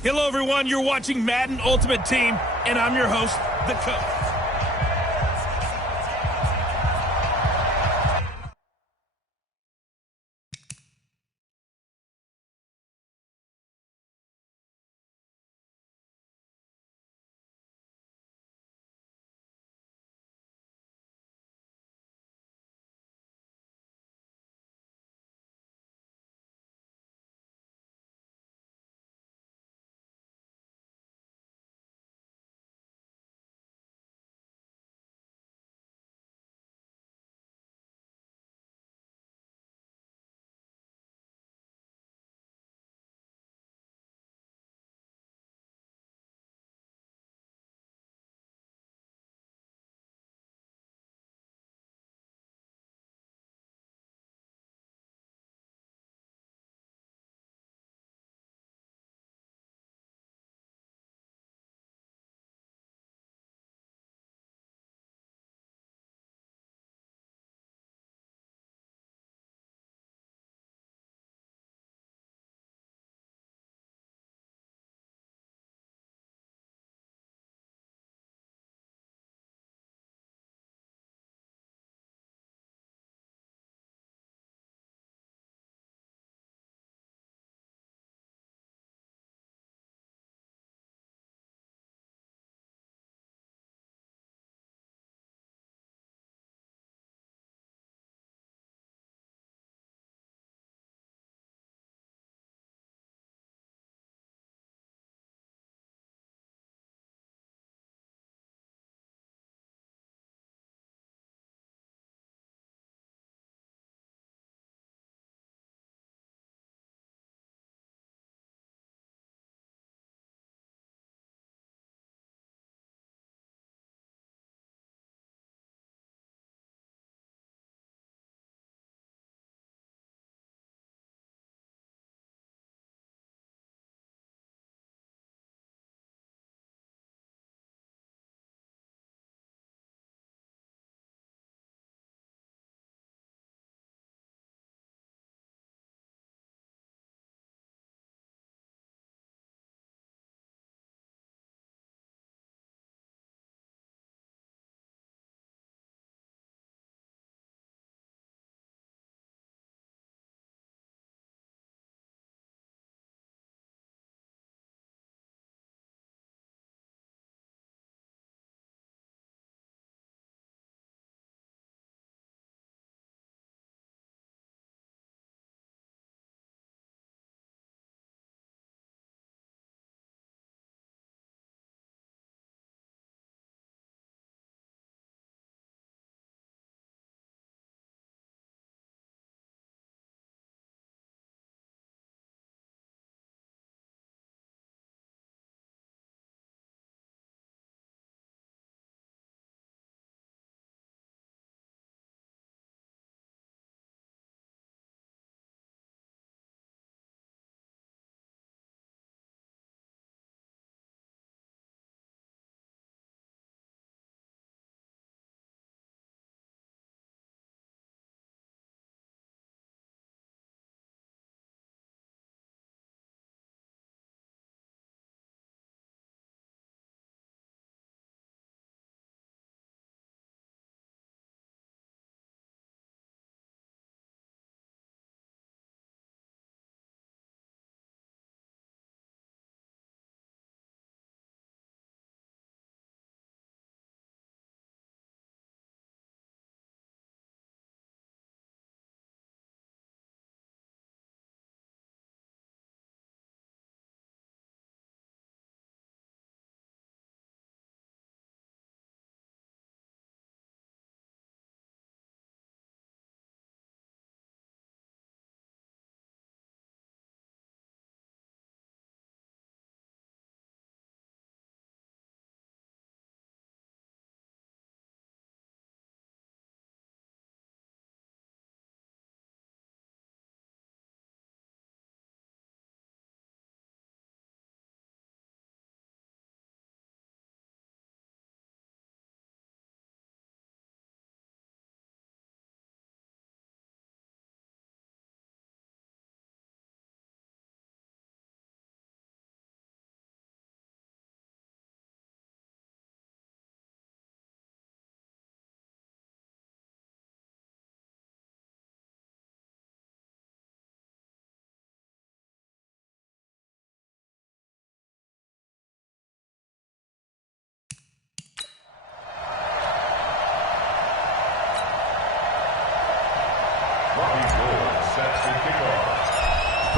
Hello, everyone. You're watching Madden Ultimate Team, and I'm your host, the Coach.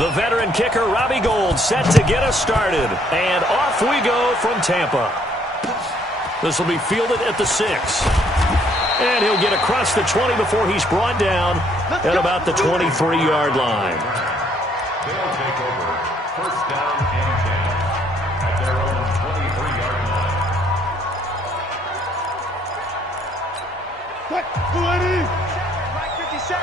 The veteran kicker, Robbie Gould, set to get us started. And off we go from Tampa. This will be fielded at the 6. And he'll get across the 20 before he's brought down at about the 23-yard line. They'll take over first down and 10 at their own 23-yard line. What? Right 57.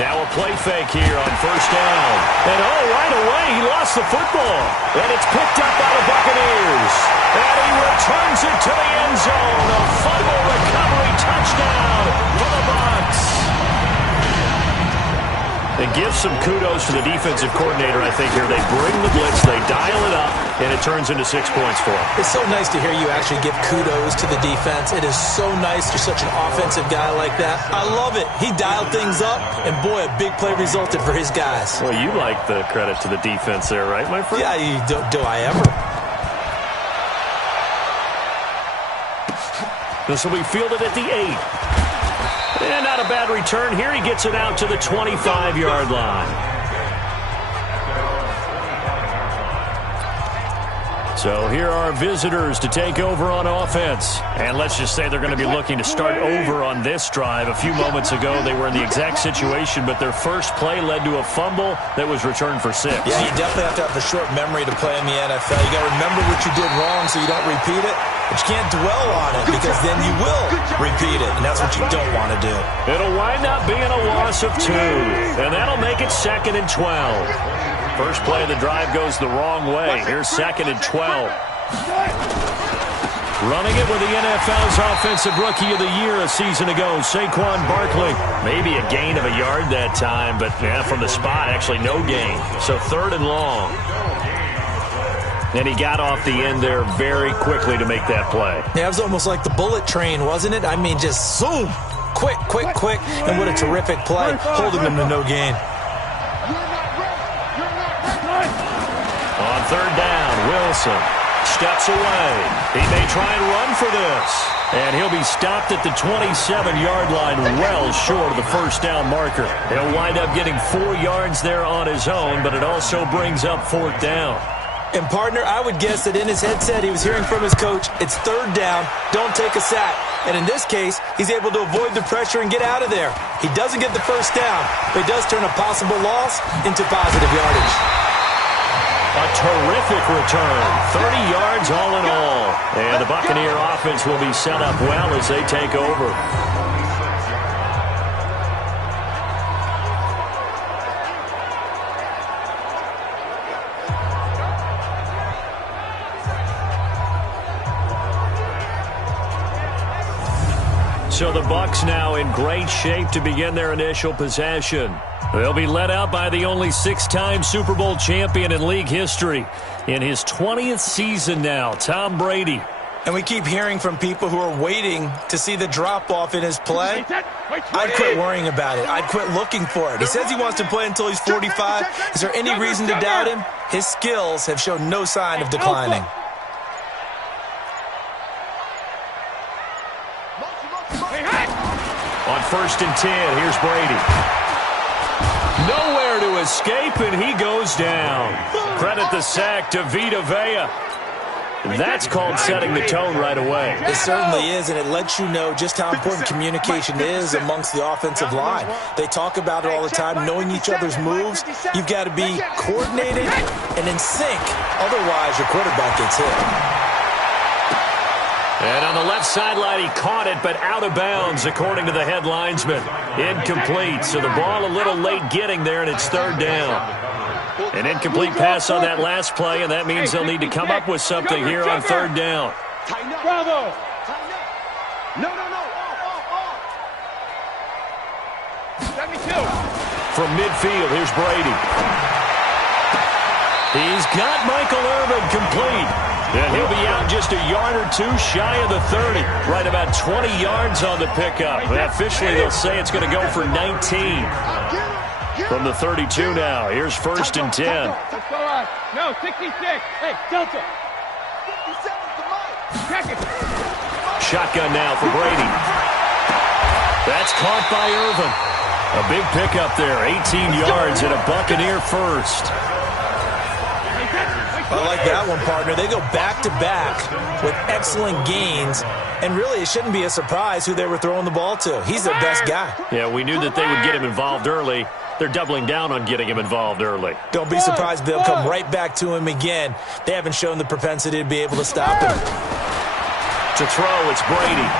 Now a play fake here on first down. And right away he lost the football. And it's picked up by the Buccaneers. And he returns it to the end zone. A fumble recovery touchdown for the Bucs. It gives some kudos to the defensive coordinator, I think, here. They bring the blitz, they dial it up, and it turns into 6 points for them. It's so nice to hear you actually give kudos to the defense. It is so nice. You're such an offensive guy like that. I love it. He dialed things up, and boy, a big play resulted for his guys. Well, you like the credit to the defense there, right, my friend? Yeah, do I ever? This will be fielded at the 8. And not a bad return here. He gets it out to the 25-yard line. So here are visitors to take over on offense. And let's just say they're going to be looking to start over on this drive. A few moments ago, they were in the exact situation, but their first play led to a fumble that was returned for 6. Yeah, you definitely have to have a short memory to play in the NFL. You got to remember what you did wrong so you don't repeat it. But you can't dwell on it because then you will repeat it, and that's what you don't want to do. It'll wind up being a loss of 2, and that'll make it 2nd and 12. First play of the drive goes the wrong way. Here's 2nd and 12. Running it with the NFL's Offensive Rookie of the Year a season ago, Saquon Barkley. Maybe a gain of a yard that time, but from the spot, actually no gain. So 3rd and long. And he got off the end there very quickly to make that play. Yeah, it was almost like the bullet train, wasn't it? I mean, just zoom. Quick. And what a terrific play, holding them to no gain. On 3rd down, Wilson steps away. He may try and run for this. And he'll be stopped at the 27-yard line, well short of the first down marker. He'll wind up getting 4 yards there on his own, but it also brings up 4th down. And, partner, I would guess that in his headset he was hearing from his coach, it's 3rd down, don't take a sack. And in this case, he's able to avoid the pressure and get out of there. He doesn't get the first down, but he does turn a possible loss into positive yardage. A terrific return, 30 yards all in all. And the Buccaneer offense will be set up well as they take over. So the Bucs now in great shape to begin their initial possession. They'll be led out by the only 6-time Super Bowl champion in league history. In his 20th season now, Tom Brady. And we keep hearing from people who are waiting to see the drop-off in his play. I'd quit worrying about it. I'd quit looking for it. He says he wants to play until he's 45. Is there any reason to doubt him? His skills have shown no sign of declining. On 1st and 10, here's Brady. Nowhere to escape, and he goes down. Credit the sack to Vita Vea. That's called setting the tone right away. It certainly is, and it lets you know just how important communication is amongst the offensive line. They talk about it all the time, knowing each other's moves. You've got to be coordinated and in sync. Otherwise, your quarterback gets hit. And on the left sideline, he caught it, but out of bounds, according to the head linesman. Incomplete, so the ball a little late getting there, and it's 3rd down. An incomplete pass on that last play, and that means they'll need to come up with something here on 3rd down. Bravo! No. From midfield, here's Brady. He's got Michael Irvin complete. And he'll be out just a yard or 2 shy of the 30. Right about 20 yards on the pickup. And officially, they'll say it's going to go for 19. From the 32 now. Here's 1st and 10. No, 66. Hey, Delta. 57's the mic. Shotgun now for Brady. That's caught by Irvin. A big pickup there, 18 yards and a Buccaneer first. I like that one, partner. They go back-to-back with excellent gains, and really it shouldn't be a surprise who they were throwing the ball to. He's their best guy. Yeah, we knew that they would get him involved early. They're doubling down on getting him involved early. Don't be surprised if they'll come right back to him again. They haven't shown the propensity to be able to stop him. To throw, it's Brady.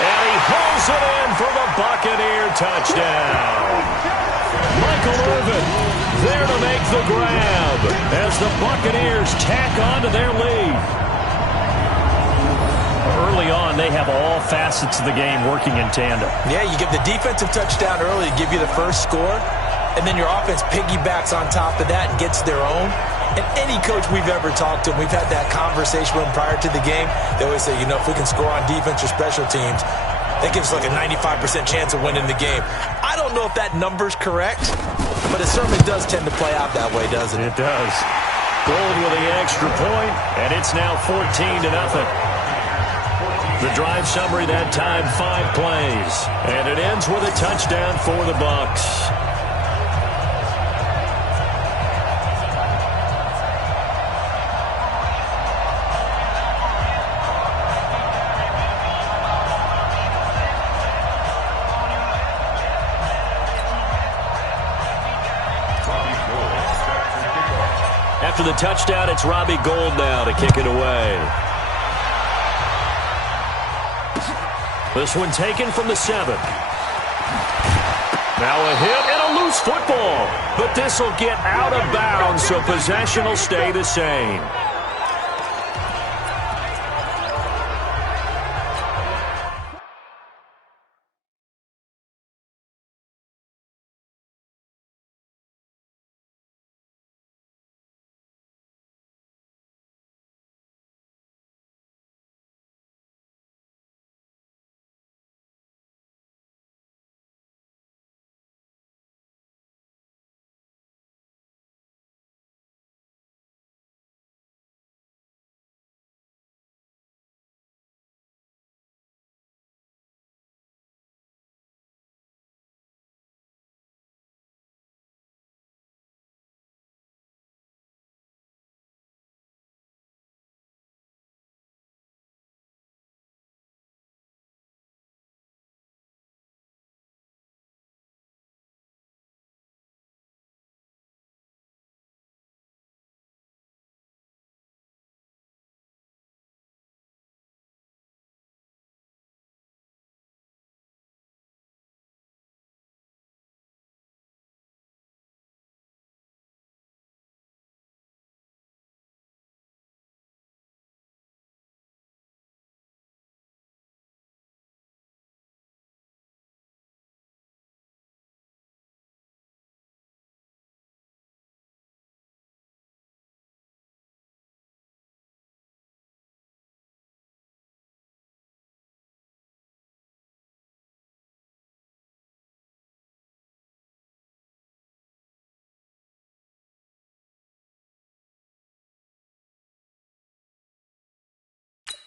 And he pulls it in for the Buccaneer touchdown. Michael Irvin there to make the grab as the Buccaneers tack on to their lead. Early on, they have all facets of the game working in tandem. Yeah, you give the defensive touchdown early to give you the first score, and then your offense piggybacks on top of that and gets their own. And any coach we've ever talked to, and we've had that conversation with them prior to the game, they always say, if we can score on defense or special teams, that gives us like a 95% chance of winning the game. I don't know if that number's correct, but it certainly does tend to play out that way, doesn't it? It does. Gold with the extra point, and it's now 14-0. The drive summary that time, 5 plays. And it ends with a touchdown for the Bucs. After the touchdown, it's Robbie Gould now to kick it away. This one taken from the 7. Now a hit and a loose football. But this will get out of bounds, so possession will stay the same.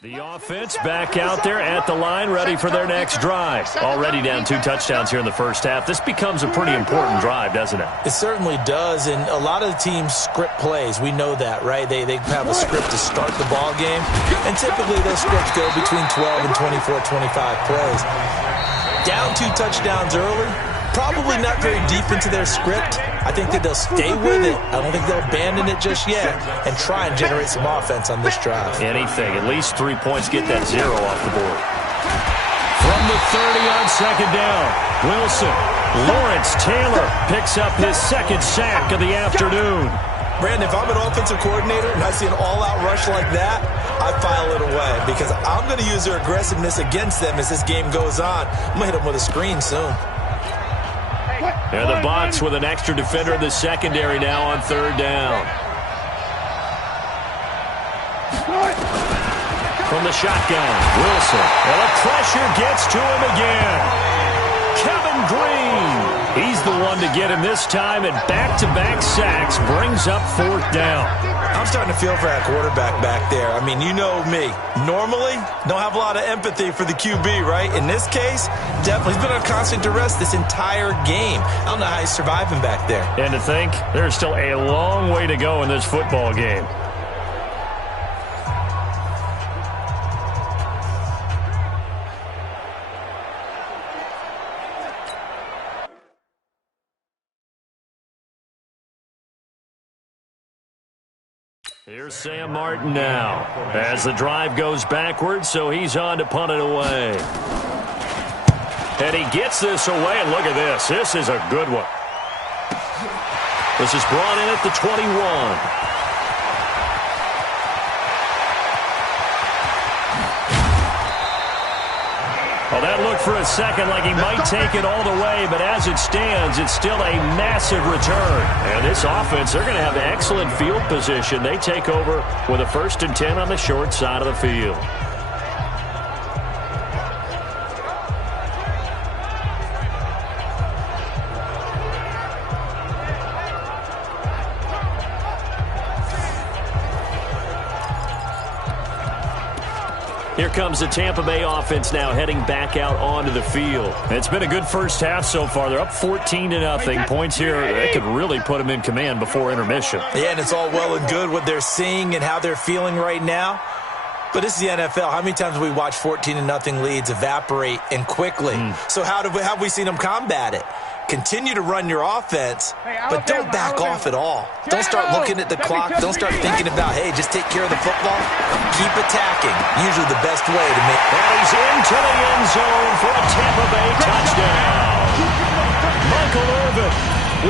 The offense back out there at the line, ready for their next drive. Already down 2 touchdowns here in the first half. This becomes a pretty important drive, doesn't it? It certainly does, and a lot of the teams script plays. We know that, right? They have a script to start the ball game, and typically those scripts go between 12 and 24, 25 plays. Down 2 touchdowns early, probably not very deep into their script. I think that they'll stay with it. I don't think they'll abandon it just yet and try and generate some offense on this drive. Anything. At least 3 points. Get that 0 off the board. From the 30 on second down, Wilson. Lawrence Taylor picks up his 2nd sack of the afternoon. Brandon, if I'm an offensive coordinator and I see an all-out rush like that, I file it away because I'm going to use their aggressiveness against them as this game goes on. I'm going to hit them with a screen soon. And the Bucs with an extra defender in the secondary now on 3rd down. From the shotgun, Wilson. And the pressure gets to him again. Kevin Green He's the one to get him this time, and back-to-back sacks brings up 4th down. I'm starting to feel for that quarterback back there. I mean, you know me. Normally, don't have a lot of empathy for the QB, right? In this case, definitely. He's been on constant duress this entire game. I don't know how he's surviving back there. And to think, there's still a long way to go in this football game. Here's Sam Martin now as the drive goes backwards, so he's on to punt it away. And he gets this away, and look at this. This is a good one. This is brought in at the 21. Well, that looked for a second like he might take it all the way, but as it stands, it's still a massive return. And this offense, they're going to have excellent field position. They take over with a 1st and 10 on the short side of the field. Here comes the Tampa Bay offense now heading back out onto the field. It's been a good first half so far. They're up 14-0. Points here that could really put them in command before intermission. Yeah, and it's all well and good what they're seeing and how they're feeling right now. But this is the NFL. How many times have we watched 14-0 leads evaporate and quickly? So how have we seen them combat it? Continue to run your offense, but don't back off at all. Don't start looking at the clock. Don't start thinking about, hey, just take care of the football. Keep attacking. Usually the best way to make... And he's into the end zone for a Tampa Bay touchdown. Michael Irvin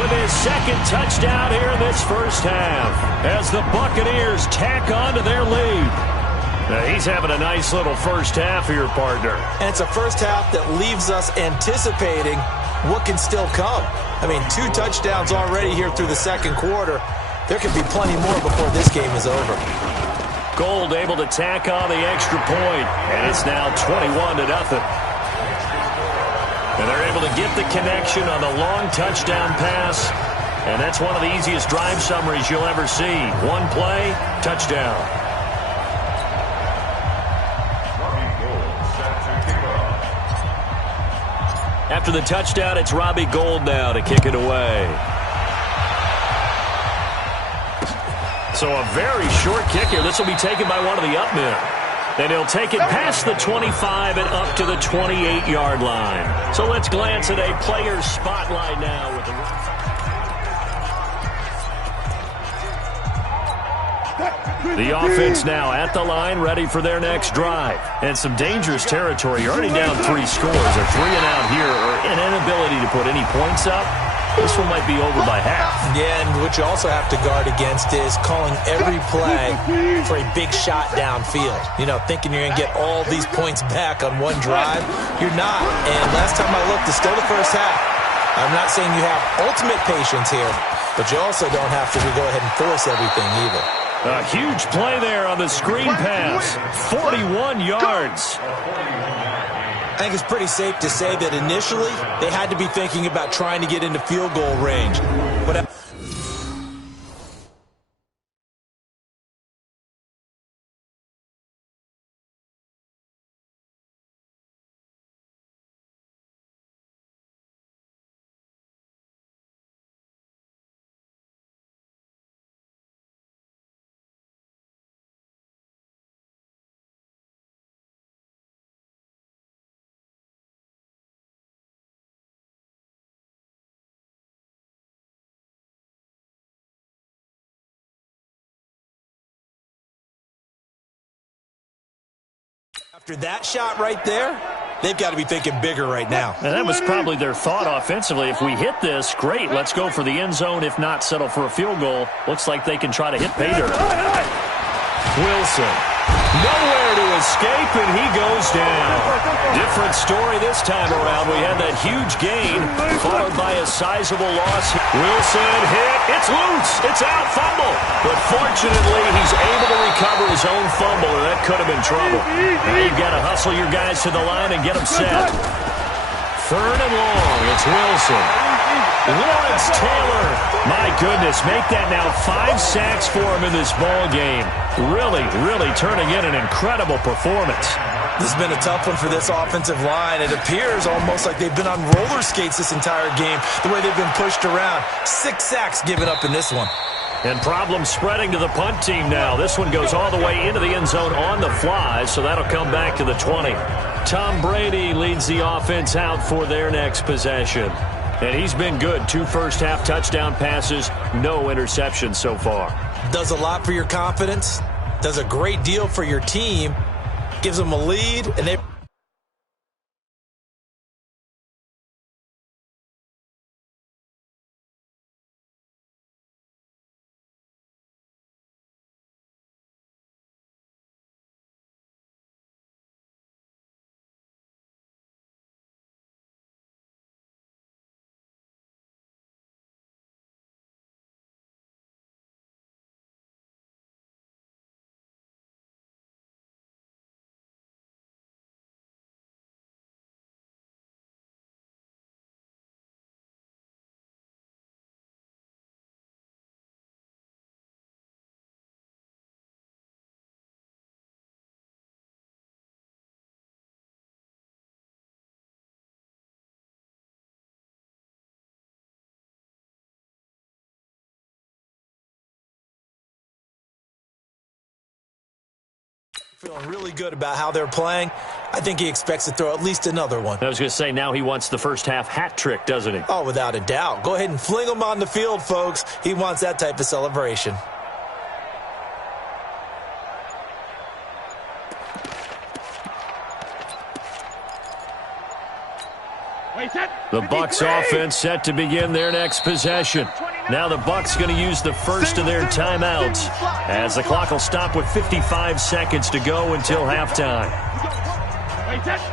with his 2nd touchdown here in this first half as the Buccaneers tack on to their lead. Now, he's having a nice little first half here, partner. And it's a first half that leaves us anticipating what can still come. I mean, 2 touchdowns already here through the 2nd quarter. There could be plenty more before this game is over. Gold able to tack on the extra point, and it's now 21-0. And they're able to get the connection on the long touchdown pass, and that's one of the easiest drive summaries you'll ever see. 1 play, touchdown. After the touchdown, it's Robbie Gould now to kick it away. So a very short kick here. This will be taken by one of the up men. And he'll take it past the 25 and up to the 28-yard line. So let's glance at a player's spotlight now with the... The offense now at the line, ready for their next drive. And some dangerous territory. You're already down 3 scores. A 3 and out here, or an inability to put any points up. This one might be over by half. Yeah, and what you also have to guard against is calling every play for a big shot downfield. You know, thinking you're going to get all these points back on one drive. You're not. And last time I looked, it's still the first half. I'm not saying you have ultimate patience here, but you also don't have to go ahead and force everything either. A huge play there on the screen pass. 41 yards. I think it's pretty safe to say that initially they had to be thinking about trying to get into field goal range. But after that shot right there, they've got to be thinking bigger right now. And that was probably their thought offensively. If we hit this, great. Let's go for the end zone. If not, settle for a field goal. Looks like they can try to hit pay dirt. Wilson. Nowhere to escape, and he goes down. Different story this time around. We had that huge gain, followed by a sizable loss. Wilson hit. It's loose. It's out. Fumble. But fortunately, he's able to recover his own fumble, or that could have been trouble. Now you've got to hustle your guys to the line and get them set. 3rd and long. It's Wilson. Lawrence Taylor. My goodness, make that now 5 sacks for him in this ball game. Really, really turning in an incredible performance. This has been a tough one for this offensive line. It appears almost like they've been on roller skates this entire game, the way they've been pushed around. 6 sacks given up in this one. And problems spreading to the punt team now. This one goes all the way into the end zone on the fly, so that'll come back to the 20. Tom Brady leads the offense out for their next possession. And he's been good. 2 first-half touchdown passes, no interceptions so far. Does a lot for your confidence. Does a great deal for your team. Gives them a lead, and they... Feeling really good about how they're playing. I think he expects to throw at least another one. I was going to say, now he wants the first half hat trick, doesn't he? Oh, without a doubt. Go ahead and fling him on the field, folks. He wants that type of celebration. The Bucs offense set to begin their next possession. Now the Bucs going to use the first of their timeouts as the clock will stop with 55 seconds to go until halftime.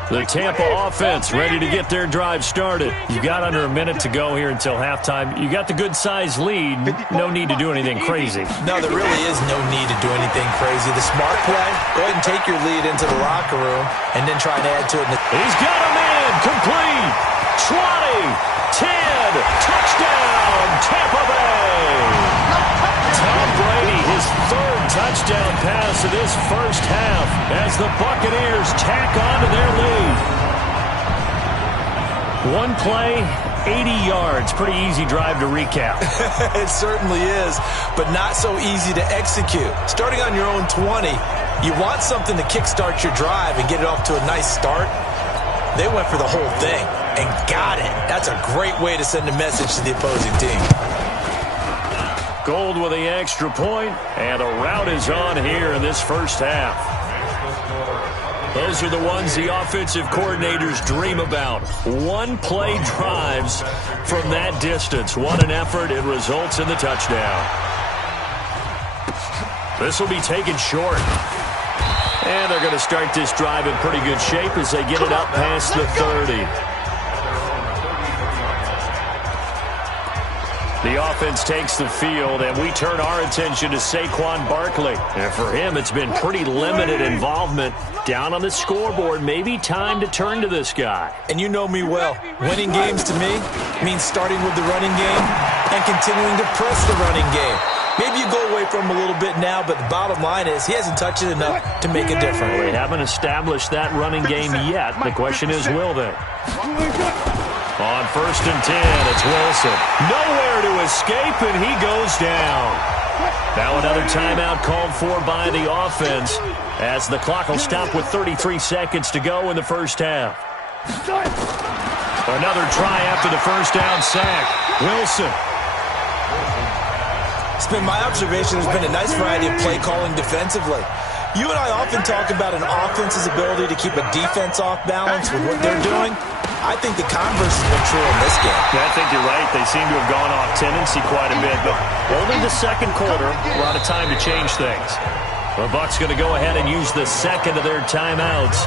The Tampa offense ready to get their drive started. You've got under a minute to go here until halftime. You got the good-sized lead. No need to do anything crazy. No, there really is no need to do anything crazy. The smart play, go ahead and take your lead into the locker room and then try and add to it. He's got him in. Complete. 20, 10, touchdown, Tampa Bay. Tom Brady, his 3rd touchdown pass of this first half as the Buccaneers tack on to their lead. One play, 80 yards. Pretty easy drive to recap. It certainly is, but not so easy to execute. Starting on your own 20, you want something to kickstart your drive and get it off to a nice start. They went for the whole thing and got it. That's a great way to send a message to the opposing team. Gold with the extra point, and the route is on here in this first half. Those are the ones the offensive coordinators dream about. One-play drives from that distance. What an effort. It results in the touchdown. This will be taken short. And they're going to start this drive in pretty good shape as they get it up past the 30. The offense takes the field, and we turn our attention to Saquon Barkley. And for him, it's been pretty limited involvement. Down on the scoreboard, maybe time to turn to this guy. And you know me well. Winning games to me means starting with the running game and continuing to press the running game. Maybe you go away from him a little bit now, but the bottom line is he hasn't touched it enough to make a difference. They haven't established that running game yet. The question is, will they? On 1st and 10, it's Wilson. Nowhere to escape, and he goes down. Now another timeout called for by the offense as the clock will stop with 33 seconds to go in the first half. Another try after the first down sack. Wilson. It's been my observation there's been a nice variety of play calling defensively. You and I often talk about an offense's ability to keep a defense off balance with what they're doing. I think the converse has been true in this game. Yeah, I think you're right. They seem to have gone off tendency quite a bit, but only the second quarter, a lot of time to change things. The Bucs going to go ahead and use the second of their timeouts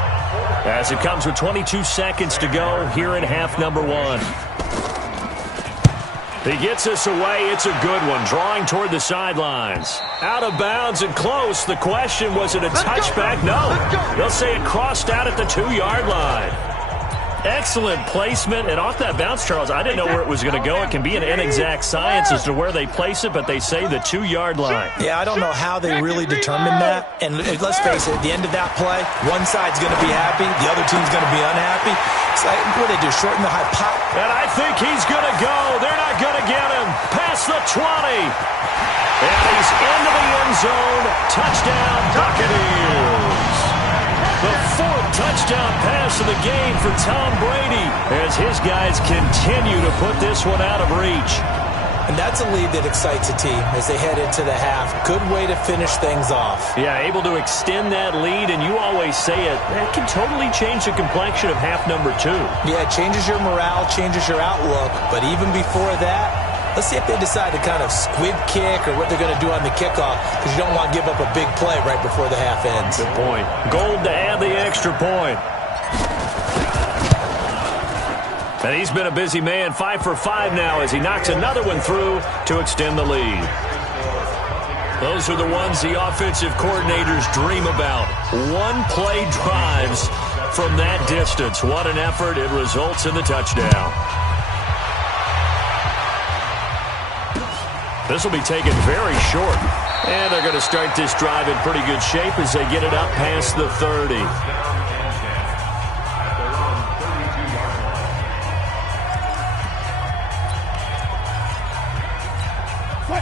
as it comes with 22 seconds to go here in half number 1. He gets us away. It's a good one. Drawing toward the sidelines. Out of bounds and close. The question, was it a touchback? No. They'll say it crossed out at the 2-yard line. Excellent placement. And off that bounce, Charles, I didn't know where it was going to go. It can be an inexact science as to where they place it, but they say the 2-yard line. Yeah, I don't know how they really determined that. And let's face it, at the end of that play, one side's going to be happy, the other team's going to be unhappy. It's like, what do they do, shorten the high pop? And I think he's going to go. They're not going to get him. Past the 20. And he's into the end zone. Touchdown, Buccaneers. The 4th touchdown pass of the game for Tom Brady as his guys continue to put this one out of reach. And that's a lead that excites a team as they head into the half. Good way to finish things off. Yeah, able to extend that lead, and you always say it, that can totally change the complexion of half number 2. Yeah, it changes your morale, changes your outlook, but even before that, let's see if they decide to kind of squib kick or what they're going to do on the kickoff, because you don't want to give up a big play right before the half ends. Good point. Gold to add the extra point. And he's been a busy man, 5 for 5 now as he knocks another one through to extend the lead. Those are the ones the offensive coordinators dream about. One-play drives from that distance. What an effort. It results in the touchdown. This will be taken very short. And they're going to start this drive in pretty good shape as they get it up past the 30.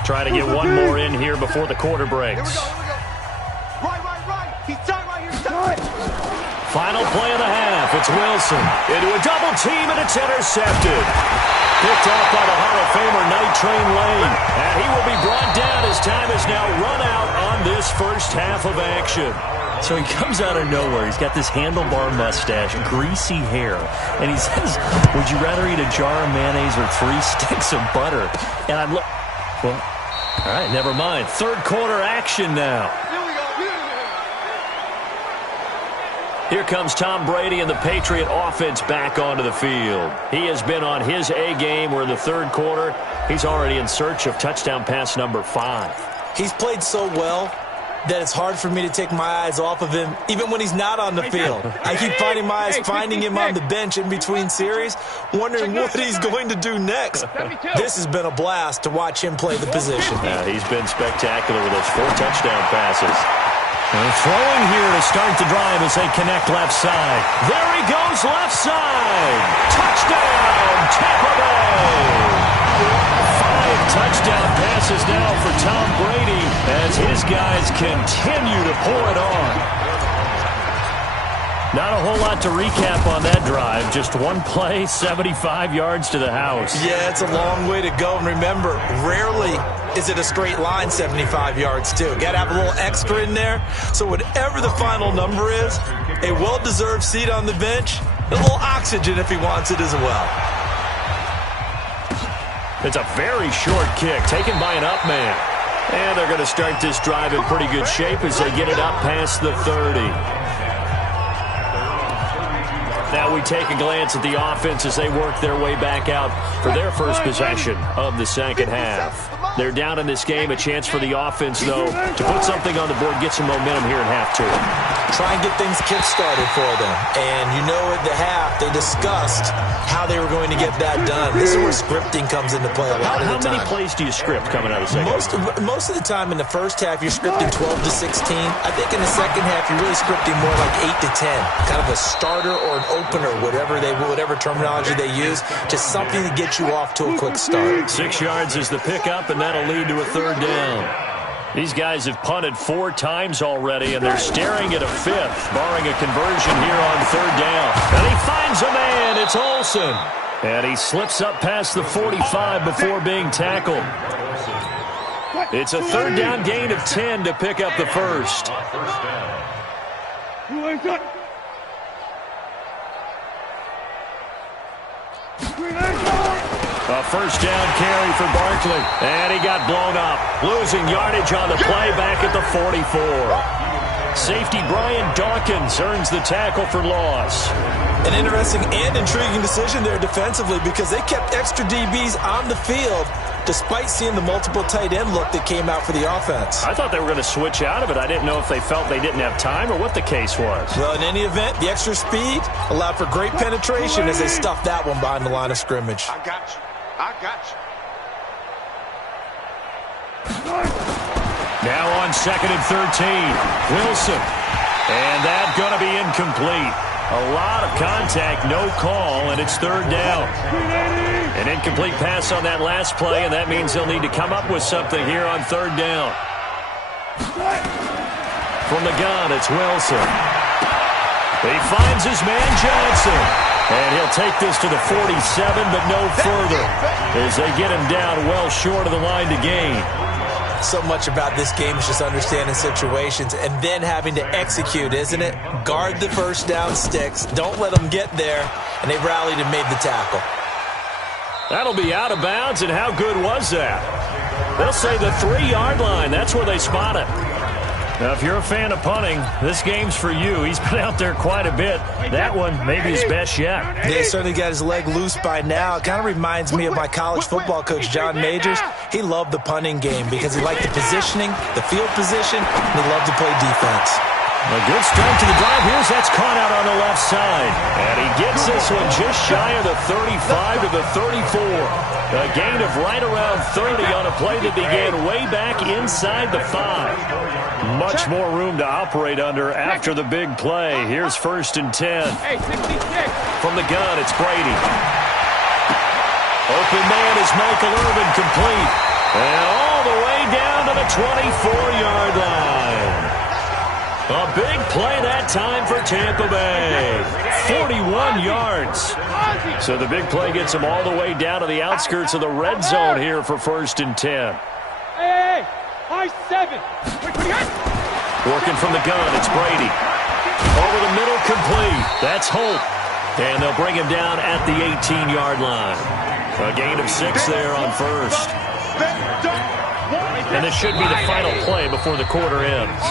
Try to get one more in here before the quarter breaks. Here we go. Right. He's tight right here. Tight. Final play of the half. It's Wilson into a double team, and it's intercepted. Picked off by the Hall of Famer Night Train Lane. And he will be brought down as time is now run out on this first half of action. So he comes out of nowhere. He's got this handlebar mustache, greasy hair. And he says, would you rather eat a jar of mayonnaise or 3 sticks of butter? And I look, well, all right, never mind. Third quarter action now. Here comes Tom Brady and the Patriot offense back onto the field. He has been on his A game. We're in the third quarter. He's already in search of touchdown pass number 5. He's played so well that it's hard for me to take my eyes off of him, even when he's not on the field. I keep finding my eyes finding him on the bench in between series, wondering what he's going to do next. This has been a blast to watch him play the position. Yeah, he's been spectacular with those 4 touchdown passes. And throwing here to start the drive as they connect left side. There he goes, left side. Touchdown, Tampa Bay. 5 touchdown passes now for Tom Brady as his guys continue to pour it on. Not a whole lot to recap on that drive. Just one play, 75 yards to the house. Yeah, it's a long way to go. And remember, rarely is it a straight line 75 yards, too. Got to have a little extra in there. So whatever the final number is, a well-deserved seat on the bench, a little oxygen if he wants it as well. It's a very short kick taken by an up man. And they're going to start this drive in pretty good shape as they get it up past the 30. Now we take a glance at the offense as they work their way back out for their first possession of the second half. They're down in this game. A chance for the offense, though, to put something on the board, get some momentum here in half 2. Try and get things kick-started for them. And you know at the half, they discussed how they were going to get that done. This is where scripting comes into play a lot of the time. How many plays do you script coming out of the second? Most of the time in the first half, you're scripting 12 to 16. I think in the second half, you're really scripting more like 8 to 10. Kind of a starter or an opener, whatever terminology they use, just something to get you off to a quick start. 6 yards is the pickup, and that'll lead to a third down. These guys have punted 4 times already, and they're staring at a 5th, barring a conversion here on third down. And he finds a man. It's Olsen. And he slips up past the 45 before being tackled. It's a third down gain of 10 to pick up the first. A first down carry for Barkley. And he got blown up. Losing yardage on the play back at the 44. Safety Brian Dawkins earns the tackle for loss. An interesting and intriguing decision there defensively because they kept extra DBs on the field despite seeing the multiple tight end look that came out for the offense. I thought they were going to switch out of it. I didn't know if they felt they didn't have time or what the case was. Well, in any event, the extra speed allowed for great penetration as they stuffed that one behind the line of scrimmage. I got you. I got you. Now on 2nd and 13, Wilson. And that's going to be incomplete. A lot of contact, no call, and it's 3rd down. An incomplete pass on that last play, and that means they'll need to come up with something here on 3rd down. From the gun, it's Wilson. He finds his man Johnson. And he'll take this to the 47, but no further, as they get him down well short of the line to gain. So much about this game is just understanding situations and then having to execute, isn't it? Guard the first down sticks. Don't let them get there. And they rallied and made the tackle. That'll be out of bounds, and how good was that? They'll say the 3-yard line. That's where they spot it. Now, if you're a fan of punting, this game's for you. He's been out there quite a bit. That one may be his best yet. Yeah, he certainly got his leg loose by now. It kind of reminds me of my college football coach, John Majors. He loved the punting game because he liked the positioning, the field position, and he loved to play defense. A good start to the drive. Here's that's caught out on the left side. And he gets this one just shy of the 35 to the 34. A gain of right around 30 on a play that began way back inside the 5. Much more room to operate under after the big play. Here's 1st and 10. From the gun, it's Brady. Open man is Michael Irvin, complete. And all the way down to the 24-yard line. A big play that time for Tampa Bay. 41 yards. So the big play gets them all the way down to the outskirts of the red zone here for 1st and 10. Hey, high 7. Working from the gun, it's Brady. Over the middle, complete. That's Holt. And they'll bring him down at the 18-yard line. A gain of 6 there on 1st. And this should be the final play before the quarter ends.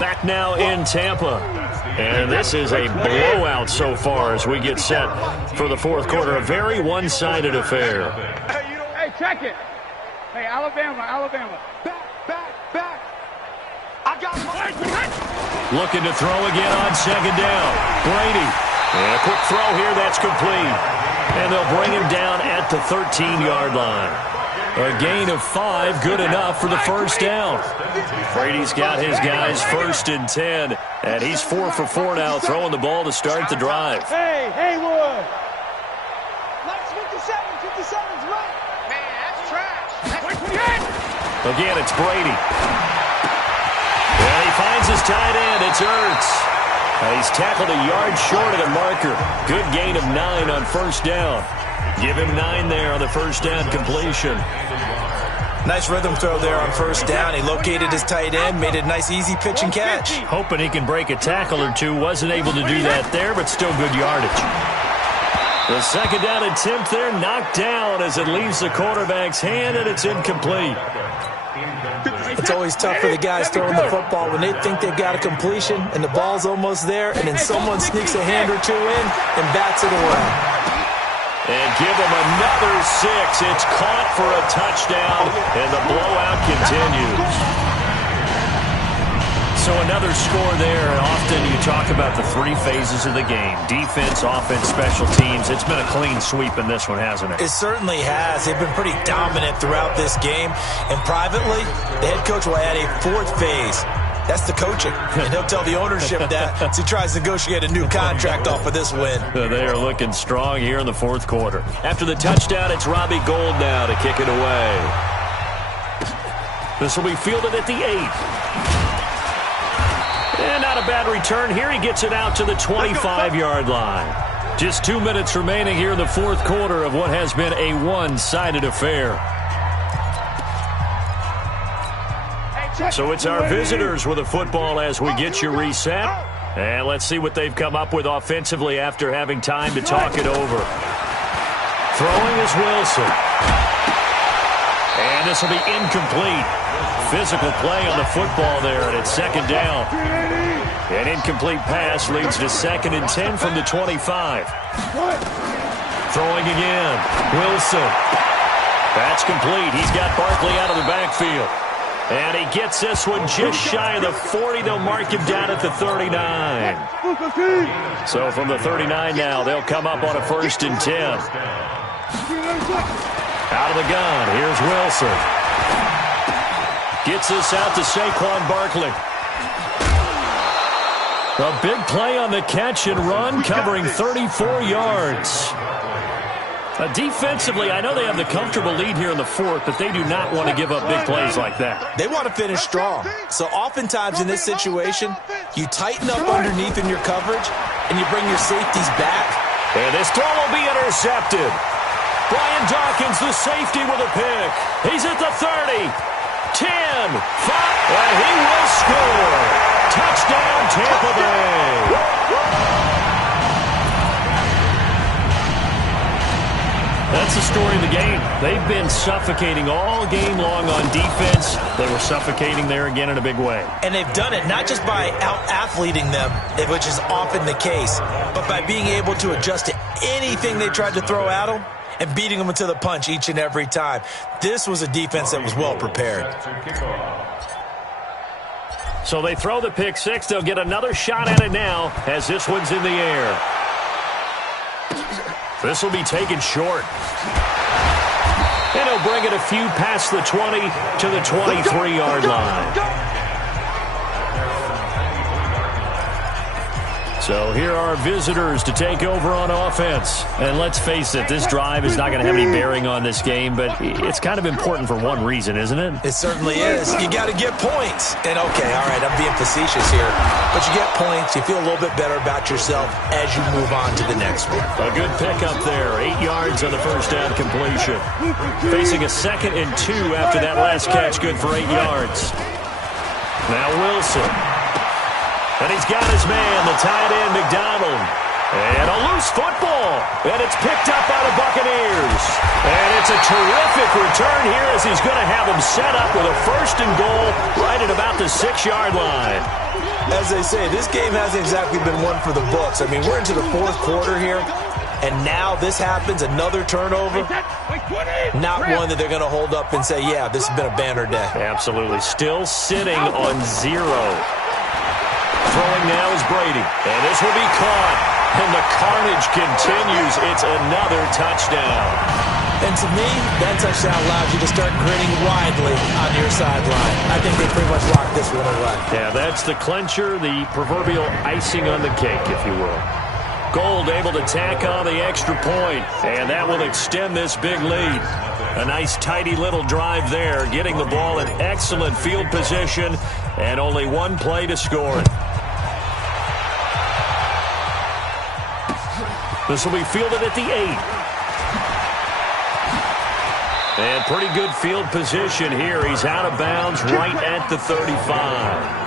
Back now in Tampa. And this is a blowout so far as we get set for the 4th quarter. A very one-sided affair. Hey, check it. Hey, Alabama. Back. I got one. Looking to throw again on 2nd down. Brady. And a quick throw here. That's complete. And they'll bring him down at the 13-yard line. A gain of 5, good enough for the 1st down. Brady's got his guys 1st and 10, and he's 4 for 4 now, throwing the ball to start the drive. Hey, Haywood. 57's right. Man, that's trash. Again, it's Brady. And he finds his tight end. It's Ertz. He's tackled a yard short of the marker. Good gain of 9 on 1st down. Give him 9 there on the 1st down completion. Nice rhythm throw there on 1st down. He located his tight end, made a nice easy pitch and catch. Hoping he can break a tackle or two. Wasn't able to do that there, but still good yardage. The 2nd down attempt there knocked down as it leaves the quarterback's hand, and it's incomplete. It's always tough for the guys throwing the football when they think they've got a completion and the ball's almost there, and then someone sneaks a hand or two in and bats it away. And give them another 6. It's caught for a touchdown, and the blowout continues. So another score there, and often you talk about the 3 phases of the game. Defense, offense, special teams. It's been a clean sweep in this one, hasn't it? It certainly has. They've been pretty dominant throughout this game. And privately, the head coach will add a 4th phase. That's the coaching. And he'll tell the ownership that as he tries to negotiate a new contract off of this win. They are looking strong here in the 4th quarter. After the touchdown, it's Robbie Gould now to kick it away. This will be fielded at the 8. And not a bad return here. He gets it out to the 25-yard line. Just 2 minutes remaining here in the 4th quarter of what has been a one-sided affair. So it's our visitors with a football as we get you reset. And let's see what they've come up with offensively after having time to talk it over. Throwing is Wilson. And this will be incomplete. Physical play on the football there, and it's 2nd down. An incomplete pass leads to 2nd and 10 from the 25. Throwing again. Wilson. That's complete. He's got Barkley out of the backfield. And he gets this one just shy of the 40. They'll mark him down at the 39. So from the 39 now, they'll come up on a 1st and 10. Out of the gun, here's Wilson. Gets this out to Saquon Barkley. A big play on the catch and run, covering 34 yards. Defensively, I know they have the comfortable lead here in the 4th, but they do not want to give up big plays like that. They want to finish strong. So oftentimes in this situation, you tighten up underneath in your coverage, and you bring your safeties back. And this throw will be intercepted. Brian Dawkins, the safety, with a pick. He's at the 30, 10, 5, and he will score. Touchdown, Tampa Bay. That's the story of the game. They've been suffocating all game long on defense. They were suffocating there again in a big way. And they've done it not just by out-athleting them, which is often the case, but by being able to adjust to anything they tried to throw at them and beating them to the punch each and every time. This was a defense that was well prepared. So they throw the pick six. They'll get another shot at it now as this one's in the air. This will be taken short. And he'll bring it a few past the 20 to the 23-yard line. So here are visitors to take over on offense. And let's face it, this drive is not going to have any bearing on this game, but it's kind of important for one reason, isn't it? It certainly is. You got to get points. And okay, all right, I'm being facetious here. But you get points, you feel a little bit better about yourself as you move on to the next one. A good pickup there. 8 yards on the first down completion. Facing a 2nd and 2 after that last catch, good for 8 yards. Now Wilson. And he's got his man, the tight end, McDonald. And a loose football. And it's picked up by the Buccaneers. And it's a terrific return here as he's going to have them set up with a 1st and goal right at about the 6-yard line. As they say, this game hasn't exactly been one for the books. I mean, we're into the 4th quarter here. And now this happens, another turnover. Not one that they're going to hold up and say, yeah, this has been a banner day. Absolutely. Still sitting on 0. Throwing now is Brady. And this will be caught. And the carnage continues. It's another touchdown. And to me, that touchdown allows you to start grinning widely on your sideline. I think they pretty much locked this one away. Yeah, that's the clincher, the proverbial icing on the cake, if you will. Gold able to tack on the extra point, and that will extend this big lead. A nice, tidy little drive there, getting the ball in excellent field position, and only one play to score it. This will be fielded at the 8. And pretty good field position here. He's out of bounds right at the 35.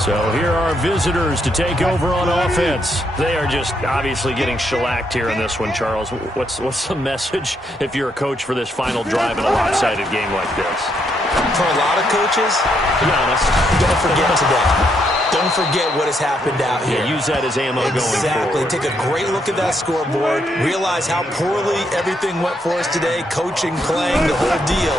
So here are visitors to take over on offense. They are just obviously getting shellacked here in this one, Charles. What's the message if you're a coach for this final drive in a lopsided game like this? For a lot of coaches, be honest, don't forget today. Don't forget what has happened out here. Yeah, use that as ammo going forward. Exactly. Take a great look at that scoreboard. Realize how poorly everything went for us today. Coaching, playing, the whole deal.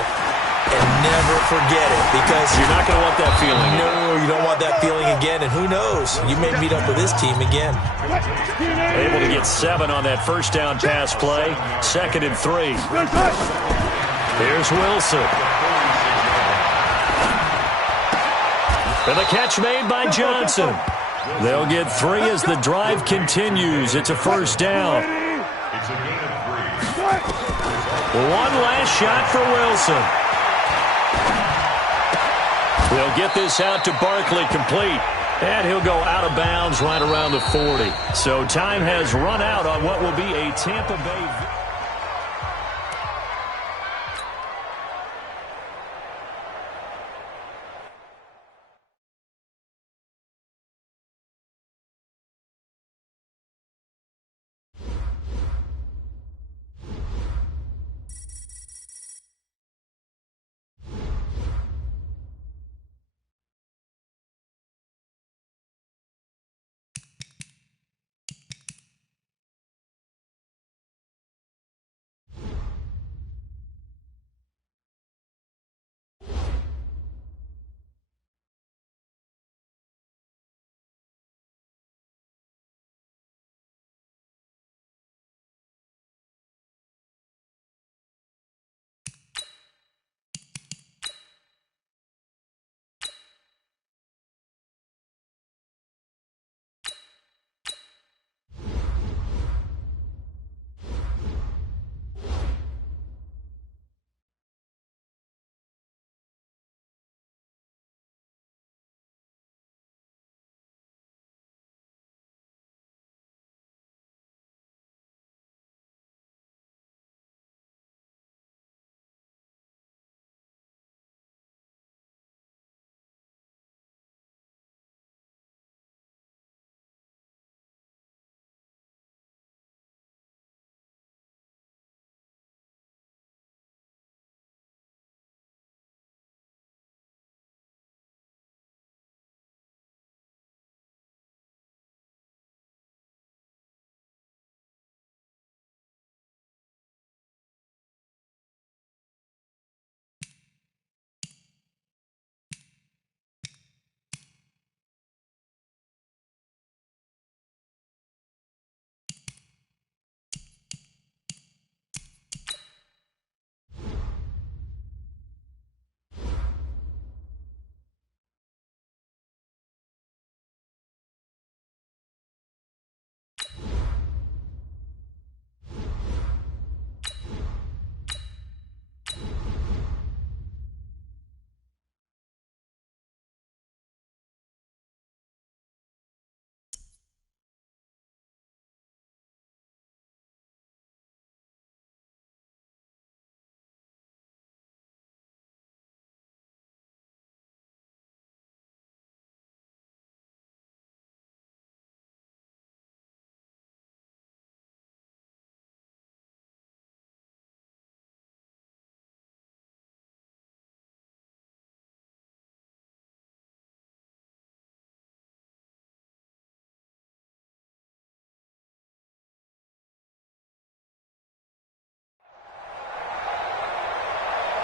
And never forget it, because you're not going to want that feeling. No, you don't want that feeling again. And who knows? You may meet up with this team again. Able to get 7 on that first down pass play. 2nd and 3. Here's Wilson. And the catch made by Johnson. They'll get 3 as the drive continues. It's a 1st down. One last shot for Wilson. They'll get this out to Barkley, complete. And he'll go out of bounds right around the 40. So time has run out on what will be a Tampa Bay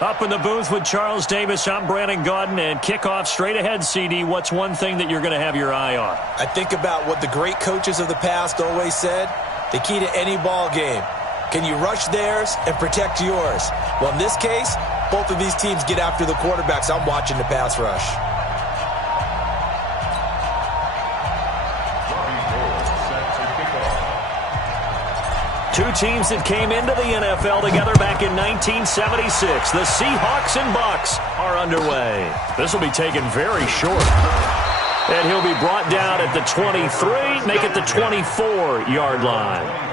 Up in the booth with Charles Davis, I'm Brandon Gaudin, and kickoff straight ahead, CD. What's one thing that you're going to have your eye on? I think about what the great coaches of the past always said. The key to any ball game. Can you rush theirs and protect yours? Well, in this case, both of these teams get after the quarterbacks. I'm watching the pass rush. Two teams that came into the NFL together back in 1976. The Seahawks and Bucks are underway. This will be taken very short. And he'll be brought down at the 23, make it the 24-yard line.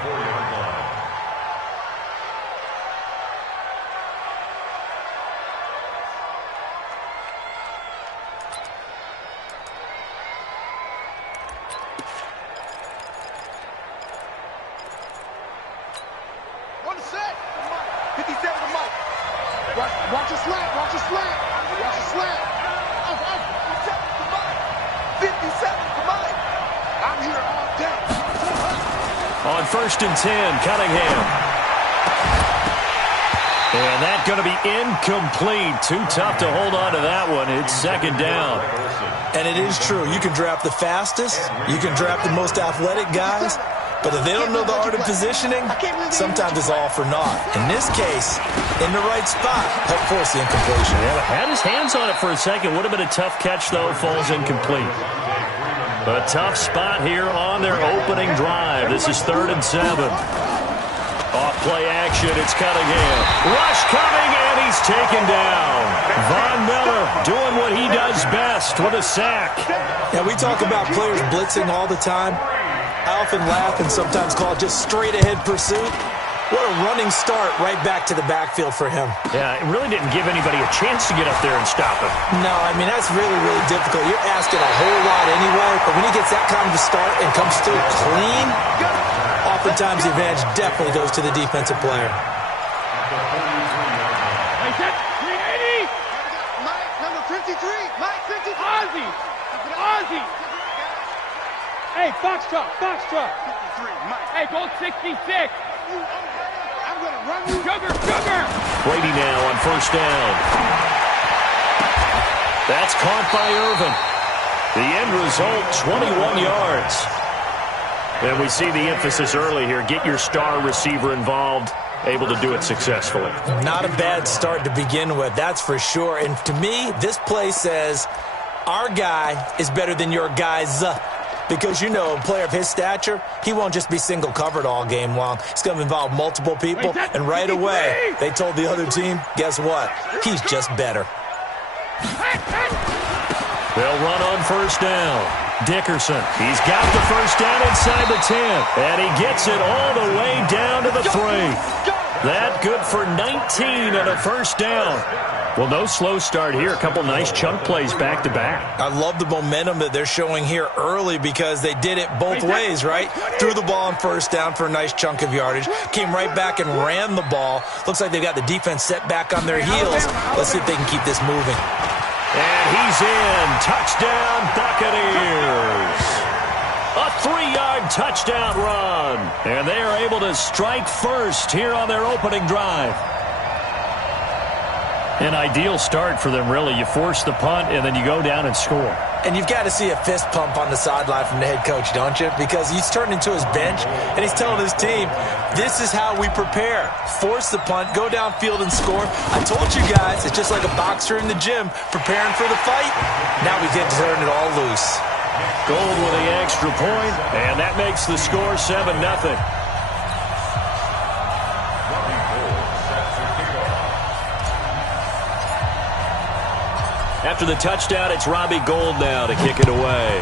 Watch your slant. Watch your slant. Watch your slant. 57 for Mike. I'm here all day. On 1st and 10, Cunningham. And that's going to be incomplete. Too tough to hold on to that one. It's 2nd down. And it is true. You can draft the fastest. You can draft the most athletic guys. But if they don't know the art of positioning, sometimes it's all for naught. In this case, in the right spot, help force the incompletion. Yeah, had his hands on it for a second. Would have been a tough catch, though. Falls incomplete. A tough spot here on their opening drive. This is 3rd and 7. Off play action, it's Cunningham. Rush coming, and he's taken down. Von Miller doing what he does best with a sack. Yeah, we talk about players blitzing all the time. I often laugh and sometimes call it just straight-ahead pursuit. What a running start right back to the backfield for him. Yeah, it really didn't give anybody a chance to get up there and stop him. No, I mean, that's really, really difficult. You're asking a whole lot anyway, but when he gets that kind of a start and comes through clean, oftentimes the advantage definitely goes to the defensive player. Mike, 380. Mike, number 53. Mike, 53. Ozzy. Ozzy. Hey, Foxtrot, Foxtrot. 53. Mike. Hey, gold 66. I'm going to run you. Sugar. Brady now on 1st down. That's caught by Irvin. The end result, 21 yards. And we see the emphasis early here. Get your star receiver involved. Able to do it successfully. Not a bad start to begin with, that's for sure. And to me, this play says our guy is better than your guys. Because, you know, a player of his stature, he won't just be single covered all game long. It's going to involve multiple people. And right away, they told the other team, guess what? He's just better. They'll run on 1st down. Dickerson, he's got the 1st down inside the 10. And he gets it all the way down to the 3. That good for 19 and a 1st down. Well, no slow start here. A couple nice chunk plays back-to-back. I love the momentum that they're showing here early because they did it both ways, right? Threw the ball on 1st down for a nice chunk of yardage. Came right back and ran the ball. Looks like they've got the defense set back on their heels. Let's see if they can keep this moving. And he's in. Touchdown, Buccaneers. A 3-yard touchdown run. And they are able to strike first here on their opening drive. An ideal start for them, really. You force the punt, and then you go down and score. And you've got to see a fist pump on the sideline from the head coach, don't you? Because he's turned into his bench, and he's telling his team, this is how we prepare. Force the punt, go downfield and score. I told you guys, it's just like a boxer in the gym preparing for the fight. Now we get to turn it all loose. Gold with the extra point, and that makes the score 7-0. After the touchdown, it's Robbie Gould now to kick it away.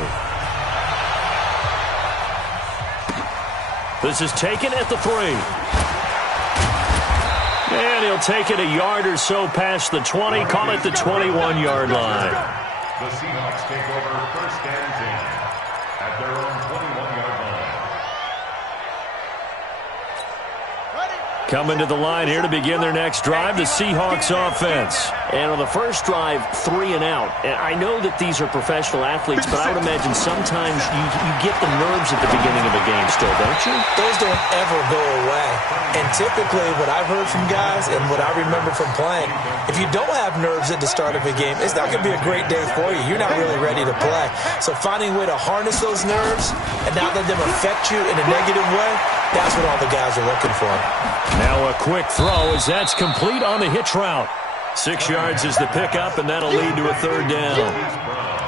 This is taken at the 3. And he'll take it a yard or so past the 20, call it the 21-yard line. The Seahawks take over 1st and 10 at their own 21-yard line. Coming to the line here to begin their next drive, the Seahawks offense. And on the first drive, 3 and out. And I know that these are professional athletes, but I would imagine sometimes you get the nerves at the beginning of a game still, don't you? Those don't ever go away. And typically what I've heard from guys and what I remember from playing, if you don't have nerves at the start of a game, it's not going to be a great day for you. You're not really ready to play. So finding a way to harness those nerves and not let them affect you in a negative way, that's what all the guys are looking for. Now a quick throw as that's complete on the hitch route. 6 yards is the pickup, and that'll lead to a third down.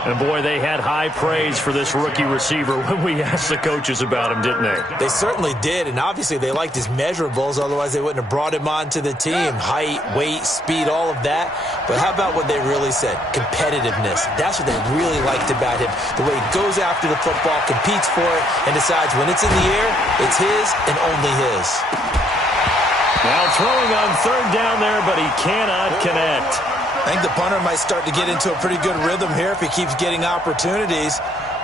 And, boy, they had high praise for this rookie receiver when we asked the coaches about him, didn't they? They certainly did, and obviously they liked his measurables. Otherwise, they wouldn't have brought him onto the team. Height, weight, speed, all of that. But how about what they really said? Competitiveness. That's what they really liked about him. The way he goes after the football, competes for it, and decides when it's in the air, it's his and only his. Now throwing on third down there, but he cannot connect. I think the punter might start to get into a pretty good rhythm here if he keeps getting opportunities.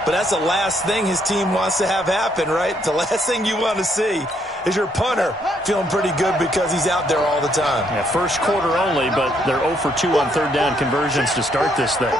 But that's the last thing his team wants to have happen, right? The last thing you want to see is your punter feeling pretty good because he's out there all the time. Yeah, first quarter only, but they're 0 for 2 on third down conversions to start this thing.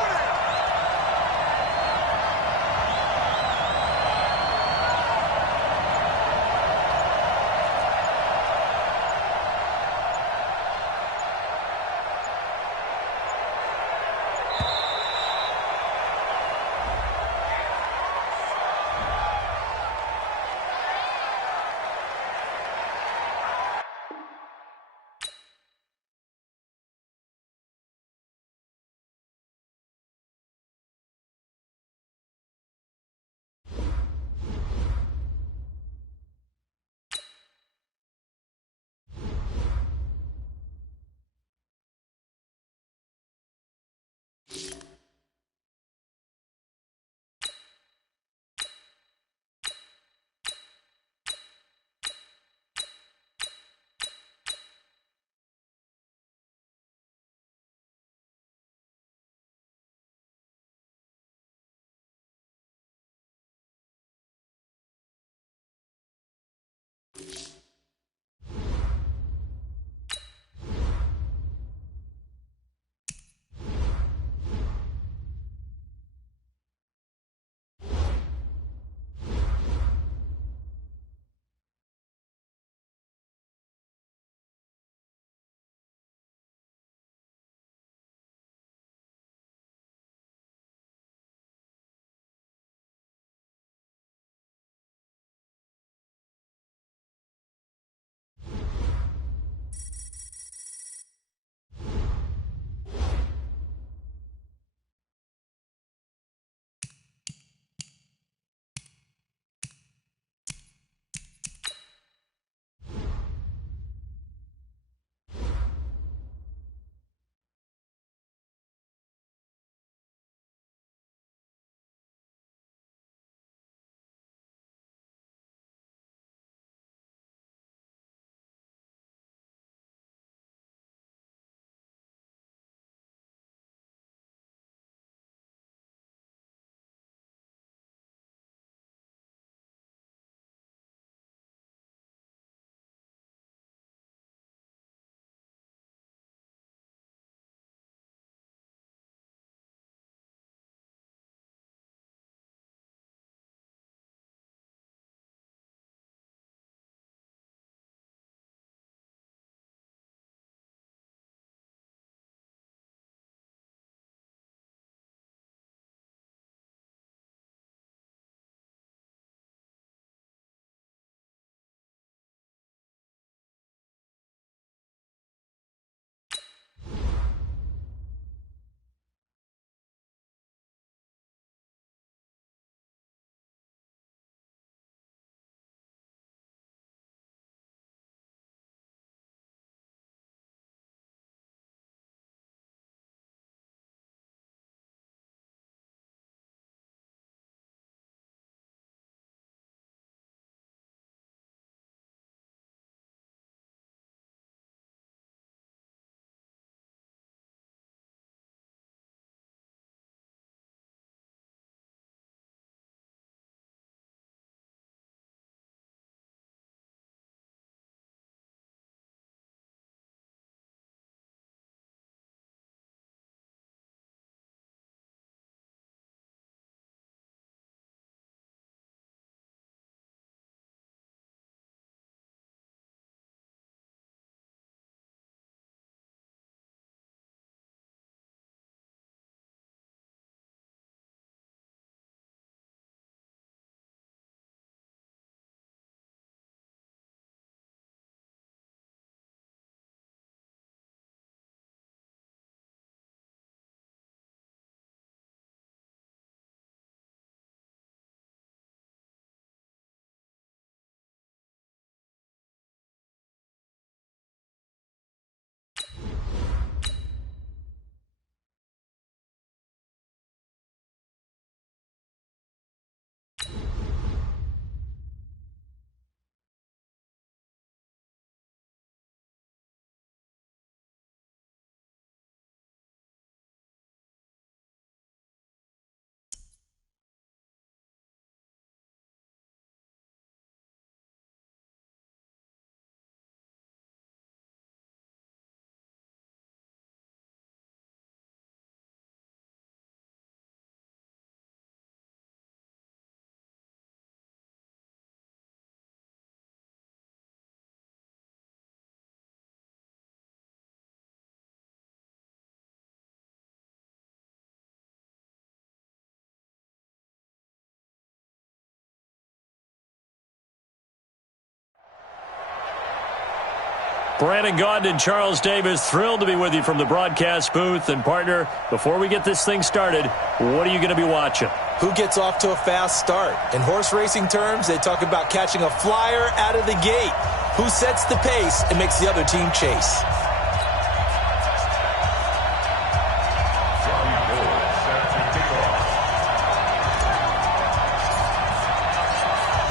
Brandon Gaudin and Charles Davis, thrilled to be with you from the broadcast booth. And, partner, before we get this thing started, what are you going to be watching? Who gets off to a fast start? In horse racing terms, they talk about catching a flyer out of the gate. Who sets the pace and makes the other team chase?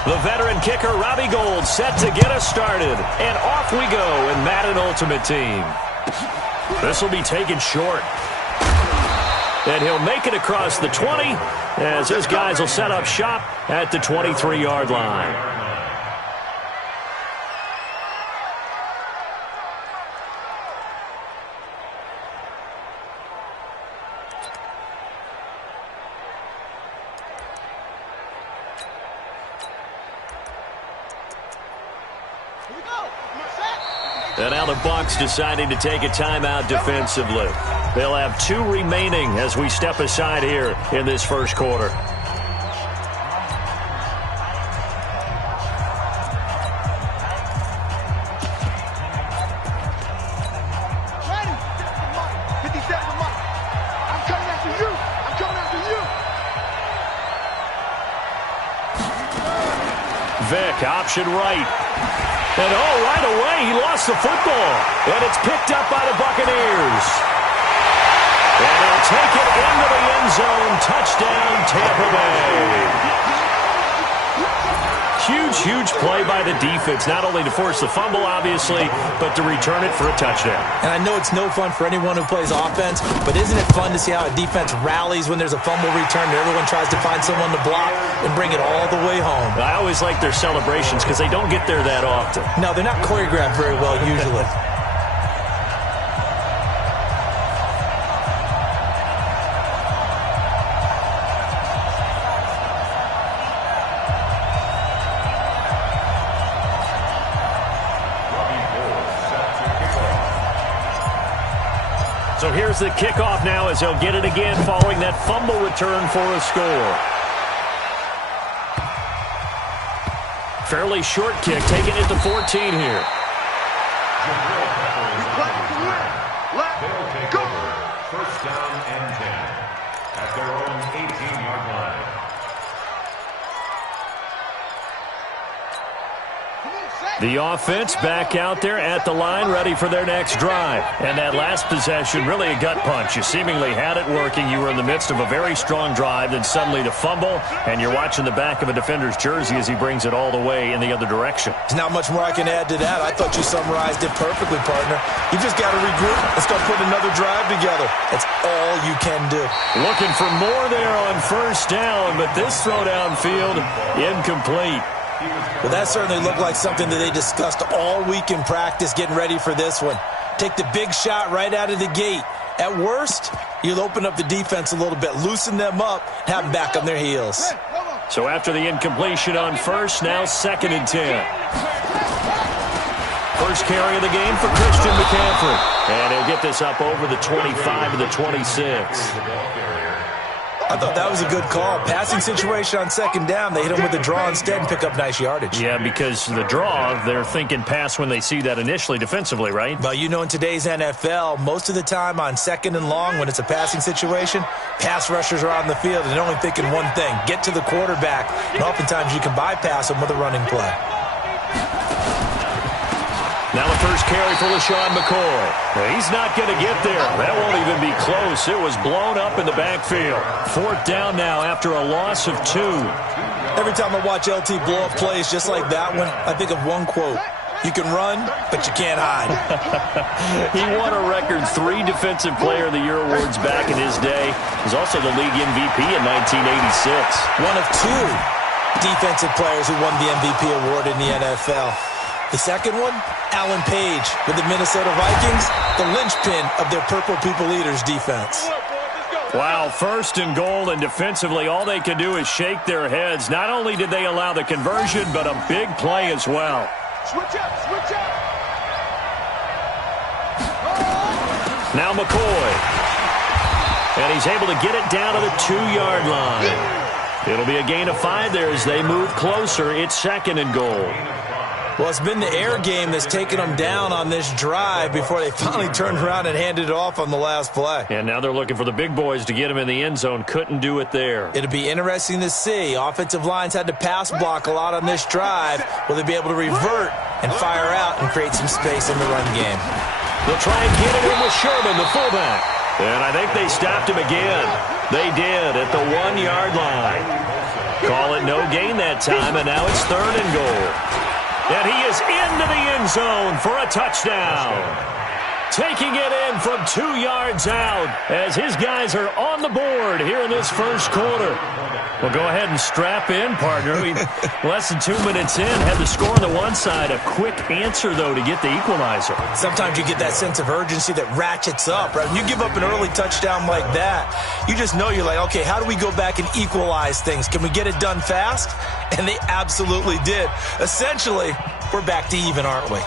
The veteran kicker, Robbie Gould, set to get us started. And off we go in Madden Ultimate Team. This will be taken short. And he'll make it across the 20 as his guys will set up shop at the 23-yard line. And now the Bucs deciding to take a timeout defensively. They'll have 2 remaining as we step aside here in this first quarter. Ready? 57 MUT. I'm coming after you. I'm coming after you. Vick, option right. And right away, he lost the football. And it's picked up by the Buccaneers. And they'll take it into the end zone. Touchdown, Tampa Bay. Huge play by the defense, not only to force the fumble, obviously, but to return it for a touchdown. And I know it's no fun for anyone who plays offense, but isn't it fun to see how a defense rallies when there's a fumble return and everyone tries to find someone to block and bring it all the way home? I always like their celebrations because they don't get there that often. No, they're not choreographed very well usually. So here's the kickoff now as he'll get it again following that fumble return for a score. Fairly short kick, taking it to 14 here. They'll take over first down and 10 at their own 18-yard line. The offense back out there at the line, ready for their next drive. And that last possession, really a gut punch. You seemingly had it working. You were in the midst of a very strong drive, then suddenly the fumble, and you're watching the back of a defender's jersey as he brings it all the way in the other direction. There's not much more I can add to that. I thought you summarized it perfectly, partner. You just got to regroup and start putting another drive together. That's all you can do. Looking for more there on first down, but this throw downfield, incomplete. Well, that certainly looked like something that they discussed all week in practice, getting ready for this one. Take the big shot right out of the gate. At worst, you'll open up the defense a little bit, loosen them up, have them back on their heels. So after the incompletion on first, now 2nd and 10. First carry of the game for Christian McCaffrey. And he'll get this up over the 25 to the 26. I thought that was a good call. Passing situation on 2nd down. They hit him with a draw instead and pick up nice yardage. Yeah, because the draw, they're thinking pass when they see that initially defensively, right? Well, you know, in today's NFL, most of the time on 2nd and long, when it's a passing situation, pass rushers are on the field and they're only thinking one thing, get to the quarterback. And oftentimes you can bypass them with a running play. Now the first carry for LaShawn McCoy. He's not going to get there. That won't even be close. It was blown up in the backfield. 4th down now after a loss of 2. Every time I watch LT blow up plays just like that one, I think of one quote. You can run, but you can't hide. He won a record 3 Defensive Player of the Year awards back in his day. He was also the league MVP in 1986. One of 2 defensive players who won the MVP award in the NFL. The second one, Alan Page with the Minnesota Vikings, the linchpin of their Purple People Eaters defense. Wow, 1st and goal, and defensively all they can do is shake their heads. Not only did they allow the conversion, but a big play as well. Switch up, switch up. Now McCoy. And he's able to get it down to the 2-yard line. It'll be a gain of 5 there as they move closer. It's 2nd and goal. Well, it's been the air game that's taken them down on this drive before they finally turned around and handed it off on the last play. And now they're looking for the big boys to get him in the end zone. Couldn't do it there. It'll be interesting to see. Offensive lines had to pass block a lot on this drive. Will they be able to revert and fire out and create some space in the run game? They'll try and get it in with Sherman, the fullback. And I think they stopped him again. They did at the 1-yard line. Call it no gain that time, and now it's 3rd and goal. And he is into the end zone for a touchdown. Taking it in from 2 yards out as his guys are on the board here in this first quarter. Well, go ahead and strap in, partner. Less than 2 minutes in, had the score on the one side. A quick answer, though, to get the equalizer. Sometimes you get that sense of urgency that ratchets up, right? When you give up an early touchdown like that, you just know you're like, okay, how do we go back and equalize things? Can we get it done fast? And they absolutely did. Essentially, we're back to even, aren't we?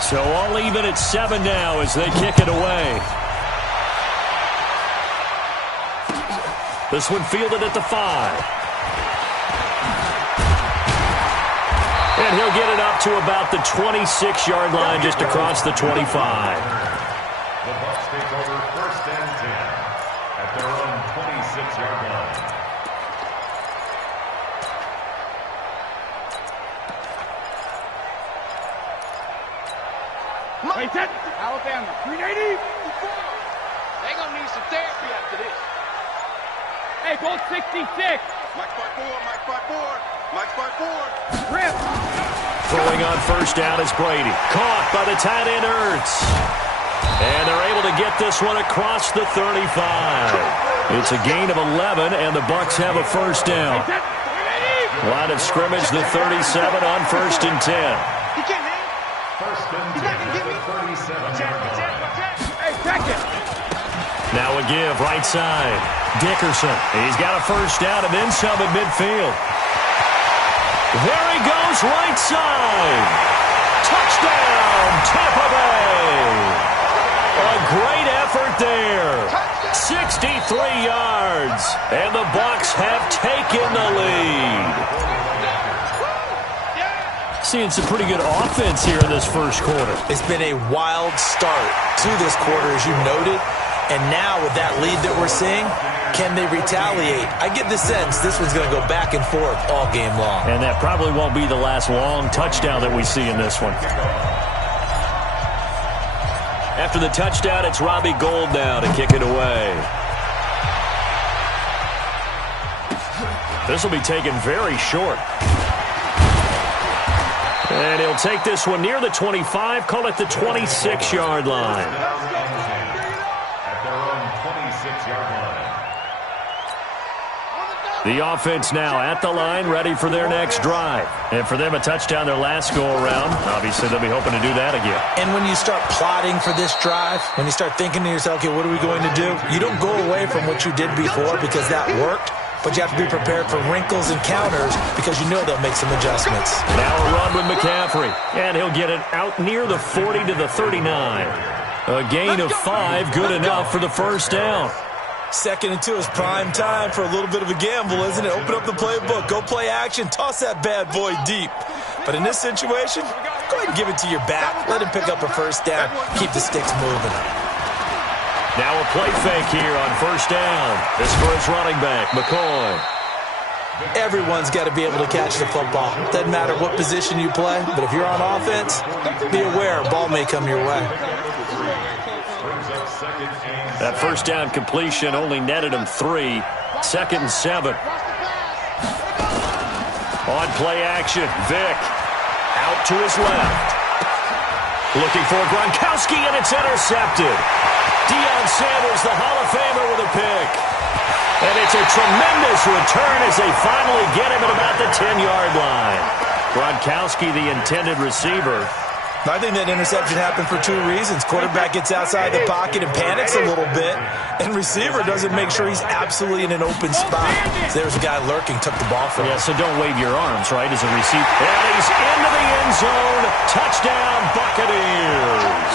So all even at 7 now as they kick it away. This one fielded at the 5. And he'll get it up to about the 26-yard line, just across the 25. The Bucs take over 1st and 10 at their own 26-yard line. Wait, set. Alabama, 380. They gonna need some therapy after this. Hey, bolt 66. Mike Spark forward, Mike Spark forward, Mike Spark forward. Rip. Throwing on 1st down is Brady. Caught by the tight end, Ertz. And they're able to get this one across the 35. It's a gain of 11, and the Bucs have a 1st down. Line of scrimmage, the 37 on 1st and 10. He can't hang. 1st and 10 at the 37-yard line. Hey, check it. Now a give, right side. Dickerson. He's got a 1st down and then some at midfield. There he goes, right side. Touchdown, Tampa Bay. A great effort there. 63 yards. And the Bucs have taken the lead. Seeing some pretty good offense here in this first quarter. It's been a wild start to this quarter, as you noted. And now with that lead that we're seeing, can they retaliate? I get the sense this one's going to go back and forth all game long. And that probably won't be the last long touchdown that we see in this one. After the touchdown, it's Robbie Gould now to kick it away. This will be taken very short. And he'll take this one near the 25, call it the 26-yard line. At their own 26-yard line. The offense now at the line, ready for their next drive. And for them, a touchdown their last go-around. Obviously, they'll be hoping to do that again. And when you start plotting for this drive, when you start thinking to yourself, okay, what are we going to do? You don't go away from what you did before because that worked. But you have to be prepared for wrinkles and counters because you know they'll make some adjustments. Now a run with McCaffrey. And he'll get it out near the 40 to the 39. A gain of 5, good enough for the 1st down. 2nd and 2 is prime time for a little bit of a gamble, isn't it? Open up the playbook, go play action, toss that bad boy deep. But in this situation, go ahead and give it to your back. Let him pick up a 1st down. Keep the sticks moving. Now a play fake here on 1st down. This for his running back, McCoy. Everyone's got to be able to catch the football. Doesn't matter what position you play, but if you're on offense, be aware a ball may come your way. That 1st down completion only netted him 3. 2nd and 7. On play action, Vick out to his left. Looking for Gronkowski, and it's intercepted. Deion Sanders, the Hall of Famer, with a pick. And it's a tremendous return as they finally get him at about the 10-yard line. Gronkowski, the intended receiver. I think that interception happened for 2 reasons. Quarterback gets outside the pocket and panics a little bit, and receiver doesn't make sure he's absolutely in an open spot. So there's a guy lurking, took the ball from him. Yeah, so don't wave your arms, right, as a receiver. And he's into the end zone. Touchdown, Buccaneers.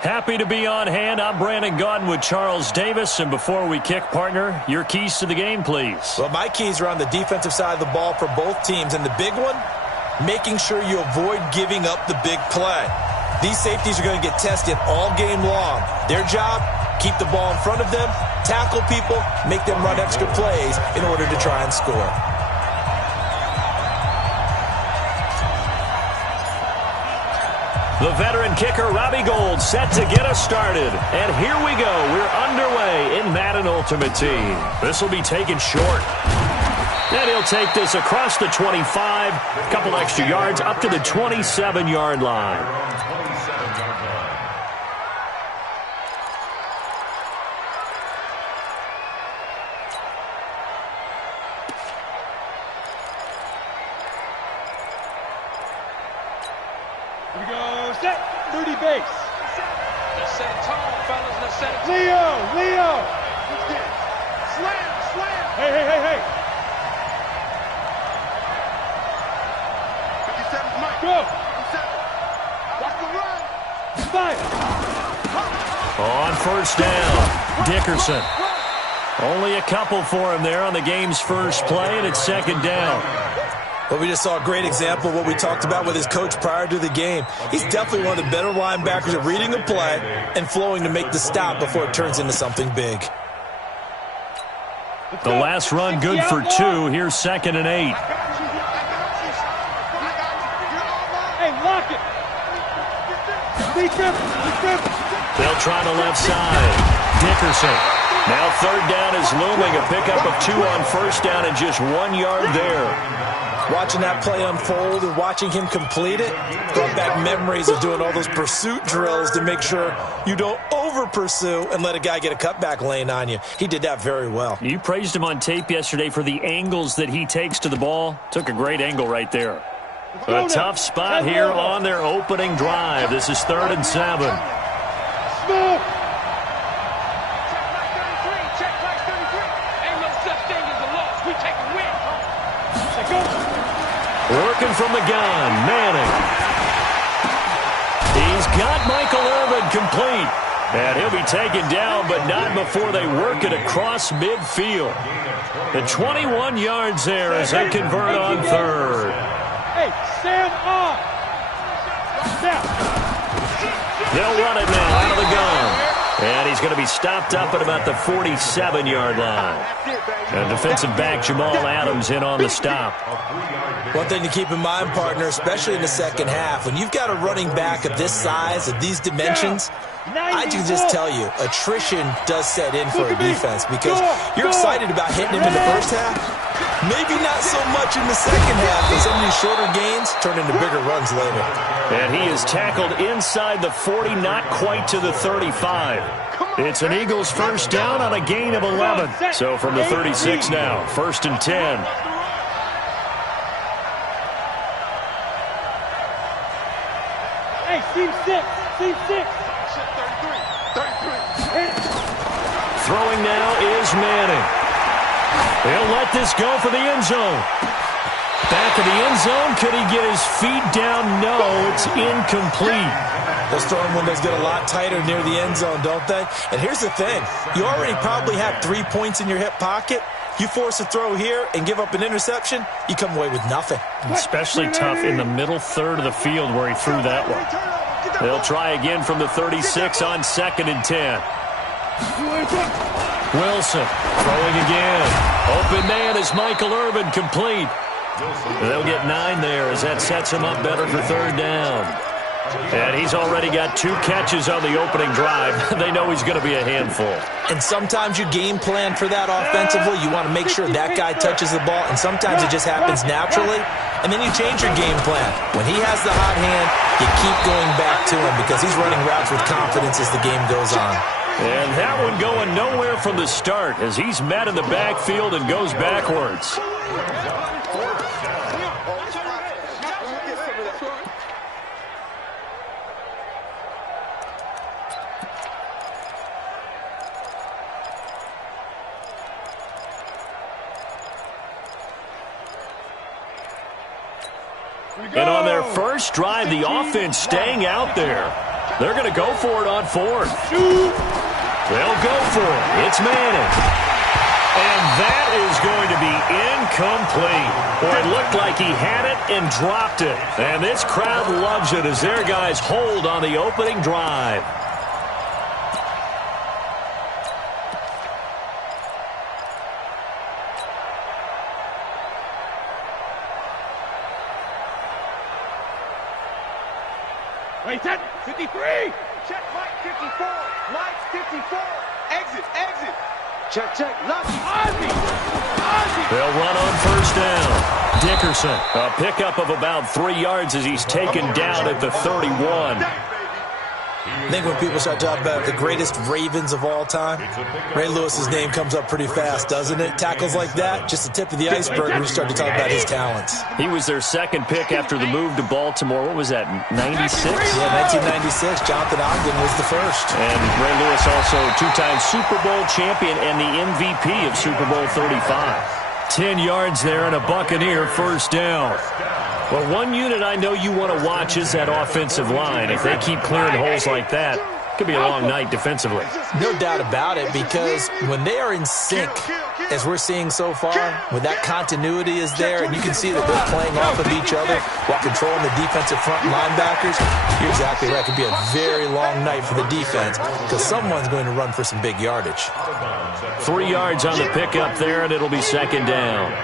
Happy to be on hand. I'm Brandon Gaudin with Charles Davis. And before we kick, partner, your keys to the game, please. Well, my keys are on the defensive side of the ball for both teams. And the big one, making sure you avoid giving up the big play. These safeties are going to get tested all game long. Their job, keep the ball in front of them, tackle people, make them run extra plays in order to try and score. The veteran kicker, Robbie Gould, set to get us started. And here we go. We're underway in Madden Ultimate Team. This will be taken short. And he'll take this across the 25, a couple extra yards, up to the 27-yard line. Here we go, set, 30 base. Let's set it tall, fellas. Let's set it tall. Leo. Let's get it. Slam. Hey. 57's Mike. Go. I'm set. Watch the run. Fire. On first down, Dickerson. Only a couple for him there on the game's first play, and it's second down. Well, we just saw a great example of what we talked about with his coach prior to the game. He's definitely one of the better linebackers at reading a play and flowing to make the stop before it turns into something big. The last run good for 2. Here's 2nd and 8. Hey, lock it. They'll try the left side. Dickerson. Now third down is looming. A pickup of 2 on first down and just 1 yard there. Watching that play unfold and watching him complete it brought back memories of doing all those pursuit drills to make sure you don't over-pursue and let a guy get a cutback lane on you. He did that very well. You praised him on tape yesterday for the angles that he takes to the ball. Took a great angle right there. A tough spot here on their opening drive. This is 3rd and 7. Smoke. Check like 33. Ain't no such thing as a loss. We take a win. Working from the gun, Manning. He's got Michael Irvin complete. And he'll be taken down, but not before they work it across midfield. The 21 yards there as they convert on 3rd. Hey, stand up. Now. They'll run it now out of the gun. And he's going to be stopped up at about the 47-yard line. And defensive back Jamal Adams in on the stop. One thing to keep in mind, partner, especially in the second half, when you've got a running back of this size, of these dimensions, I can just tell you, attrition does set in for a defense because you're excited about hitting him in the first half. Maybe not so much in the second half, and some of these shorter gains turn into bigger runs later. And he is tackled inside the 40, not quite to the 35. It's an Eagles first down on a gain of 11. So from the 36 now, 1st and 10. Hey, team 6. Throwing now is Manning. They'll let this go for the end zone. Back of the end zone. Could he get his feet down? No, it's incomplete. Those throwing windows get a lot tighter near the end zone, don't they? And here's the thing. You already probably have 3 points in your hip pocket. You force a throw here and give up an interception, you come away with nothing. Especially tough in the middle third of the field where he threw that one. They'll try again from the 36 on 2nd and 10. Wilson throwing again. Open man is Michael Irvin, complete. They'll get 9 there as that sets him up better for 3rd down. And he's already got 2 catches on the opening drive. They know he's going to be a handful. And sometimes you game plan for that offensively. You want to make sure that guy touches the ball, and sometimes it just happens naturally. And then you change your game plan. When he has the hot hand, you keep going back to him because he's running routes with confidence as the game goes on. And that one going nowhere from the start as he's met in the backfield and goes backwards. And on their first drive, the offense staying out there. They're going to go for it on fourth. They'll go for it. It's Manning. And that is going to be incomplete. Boy, it looked like he had it and dropped it. And this crowd loves it as their guys hold on the opening drive. Wait, 53. Check Mike 54. Mike 54. Exit, exit. Check, check. Lucky. Ozzy. They'll run on first down. Dickerson, a pickup of about 3 yards as he's taken down at the 31. I think when people start talking about the greatest Ravens of all time, Ray Lewis's name comes up pretty fast, doesn't it? Tackles like that, just the tip of the iceberg when you start to talk about his talents. He was their second pick after the move to Baltimore. What was that, 96? Yeah, 1996. Jonathan Ogden was the first. And Ray Lewis also two-time Super Bowl champion and the MVP of Super Bowl 35. 10 yards there and a Buccaneer first down. Well, one unit I know you want to watch is that offensive line. If they keep clearing holes like that, it could be a long night defensively. No doubt about it, because when they are in sync, as we're seeing so far, when that continuity is there and you can see that they're playing off of each other while controlling the defensive front linebackers, you're exactly right. It could be a very long night for the defense because someone's going to run for some big yardage. 3 yards on the pickup there, and it'll be second down.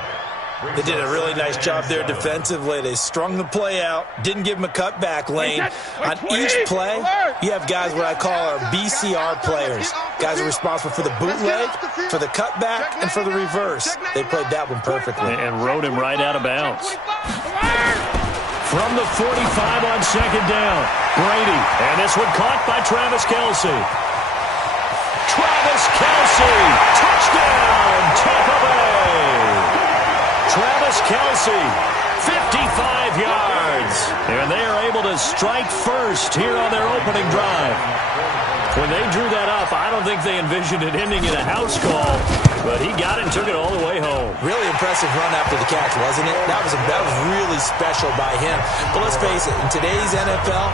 They did a really nice job there defensively. They strung the play out, didn't give him a cutback lane. On each play, you have guys what I call our BCR players. Guys are responsible for the bootleg, for the cutback, and for the reverse. They played that one perfectly. And rode him right out of bounds. From the 45 on second down, Brady. And this one caught by Travis Kelce. Travis Kelce, touchdown, Tampa Bay. Travis Kelce, 55 yards. And they are able to strike first here on their opening drive. When they drew that up, I don't think they envisioned it ending in a house call, but he got it and took it all the way home. Really impressive run after the catch, wasn't it? That was really special by him. But let's face it, in today's NFL,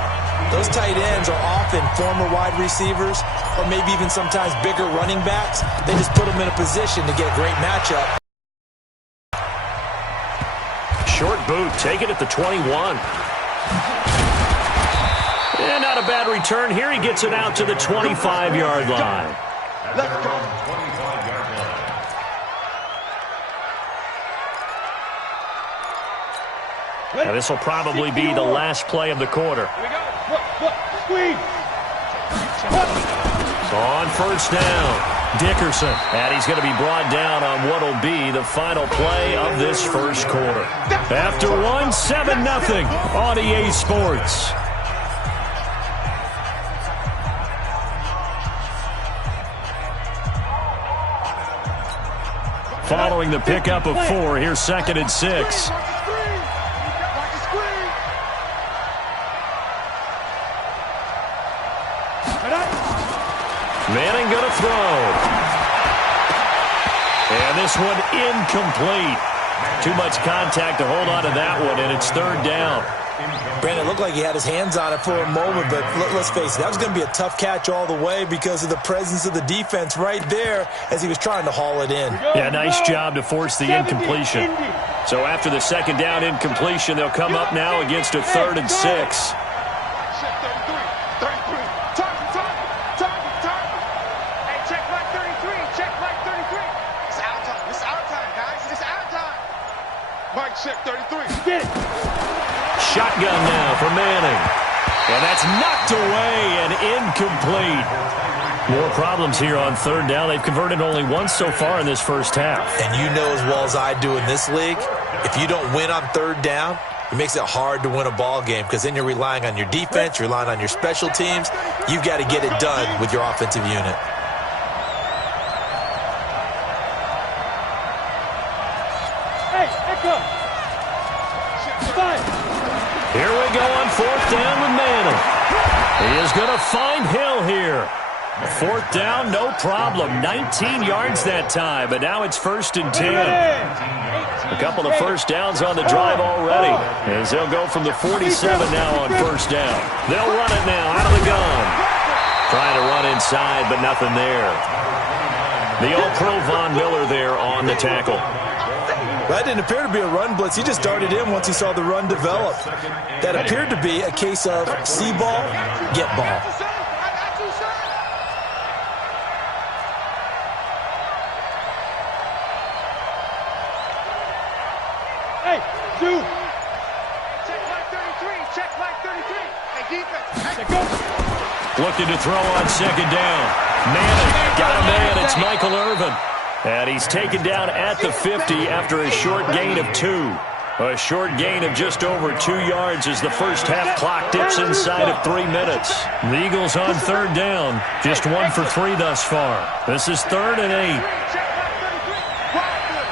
those tight ends are often former wide receivers or maybe even sometimes bigger running backs. They just put them in a position to get a great matchup. Short boot, take it at the 21. And not a bad return here. He gets it out to the 25-yard line. Let's go. 25-yard line. Now, this will probably be the last play of the quarter. Look, squeeze. So on first down, Dickerson. And he's going to be brought down on what will be the final play of this first quarter. After one, 7-0 on EA Sports. Following the pickup of 4, here's 2nd and 6. Manning going to throw. And this one incomplete. Too much contact to hold on to that one, and it's 3rd down. Brandon, it looked like he had his hands on it for a moment, but let's face it, that was going to be a tough catch all the way because of the presence of the defense right there as he was trying to haul it in. Yeah, nice job to force the incompletion. So after the 2nd down incompletion, they'll come up now against a 3rd and 6. Check 33. Get it. Shotgun now for Manning. And that's knocked away and incomplete. More problems here on 3rd down. They've converted only once so far in this first half. And you know as well as I do in this league, if you don't win on 3rd down, it makes it hard to win a ball game because then you're relying on your defense, you're relying on your special teams. You've got to get it done with your offensive unit. Hey, echo. Here we go on 4th down with Manning. He is going to find Hill here. Fourth down, no problem. 19 yards that time, but now it's 1st and 10. A couple of first downs on the drive already, as they'll go from the 47 now on 1st down. They'll run it now out of the gun. Trying to run inside, but nothing there. The All-Pro Von Miller there on the tackle. That didn't appear to be a run blitz. He just darted in once he saw the run develop. That appeared to be a case of see ball, get ball. Hey, two. Check line 33. Check line 33. Hey, defense. Hey, go. Looking to throw on 2nd down. Manning got a man. It's Michael Irvin. And he's taken down at the 50 after a short gain of 2. A short gain of just over 2 yards as the first half clock dips inside of 3 minutes. The Eagles on 3rd down. Just 1 for 3 thus far. This is 3rd and 8. Check line 33.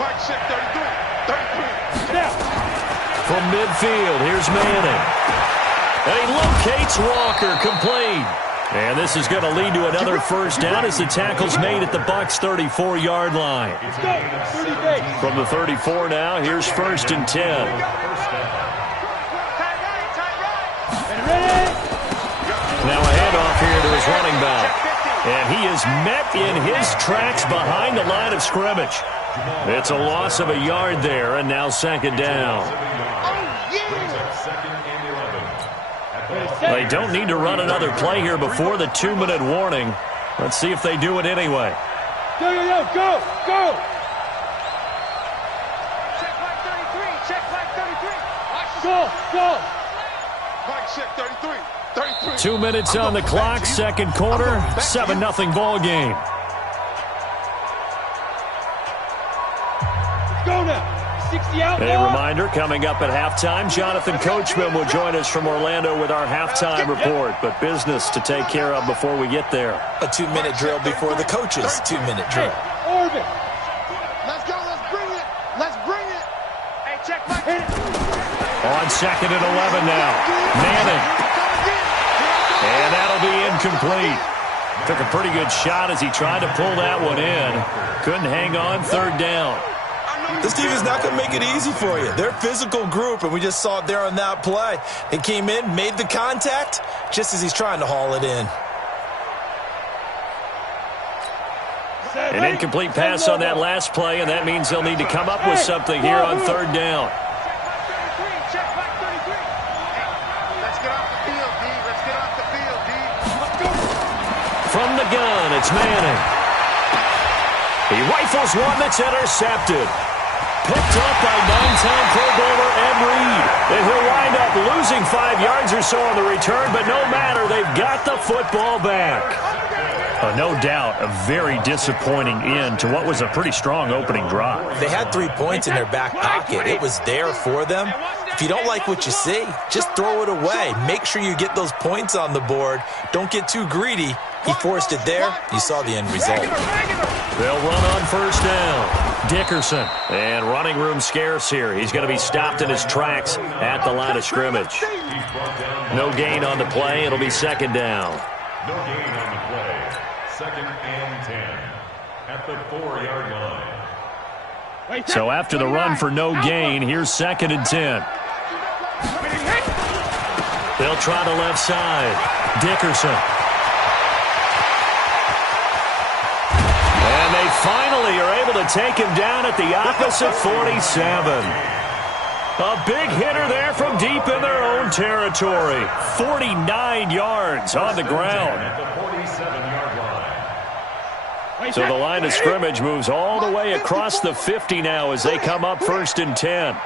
Mike, check 33. 33. Now. From midfield, here's Manning. And he locates Walker, complete. And this is going to lead to another first down as the tackle's made at the Bucs' 34-yard line. Let's go. 30 base. From the 34 now, here's 1st and 10. Ready? Now a handoff here to his running back. And he is met in his tracks behind the line of scrimmage. It's a loss of a yard there, and now 2nd down. They don't need to run another play here before the 2-minute warning. Let's see if they do it anyway. Go, go, go, go, go. Check line 33. Check line 33. Go, go. Mike, check 33. 33. 2 minutes on the clock, 2nd quarter, 7-0 ball game. Go now. 60 out. A reminder, coming up at halftime, Jonathan Coachman will join us from Orlando with our halftime report, but business to take care of before we get there. A 2-minute drill before the coach's 2-minute drill. Orbit. Let's go. Let's bring it. Let's bring it. Hey, check my. On 2nd and 11 now. Manning. And that'll be incomplete. Took a pretty good shot as he tried to pull that one in. Couldn't hang on, 3rd down. This team is not going to make it easy for you. They're a physical group, and we just saw it there on that play. They came in, made the contact, just as he's trying to haul it in. An incomplete pass on that last play, and that means they'll need to come up with something here on 3rd down. Check line 33. Let's get off the field, D. Let's get off the field, D. Let's go. From the gun, it's Manning. He rifles one that's intercepted. Picked up by 9-time Pro Bowler Ed Reed. And he'll wind up losing 5 yards or so on the return, but no matter, they've got the football back. No doubt, a very disappointing end to what was a pretty strong opening drive. They had 3 points in their back pocket. It was there for them. If you don't like what you see, just throw it away. Make sure you get those points on the board. Don't get too greedy. He forced it there. You saw the end result. They'll run on 1st down. Dickerson. And running room scarce here. He's going to be stopped in his tracks at the line of scrimmage. No gain on the play. It'll be 2nd down. No gain on the play. 2nd and 10 at the 4-yard line. So after the run for no gain, here's 2nd and 10. They'll try the left side. Dickerson. And they finally are able to take him down at the opposite 47. A big hitter there from deep in their own territory. 49 yards on the ground. At the 47-yard line. So the line of scrimmage moves all the way across the 50 now as they come up 1st and 10.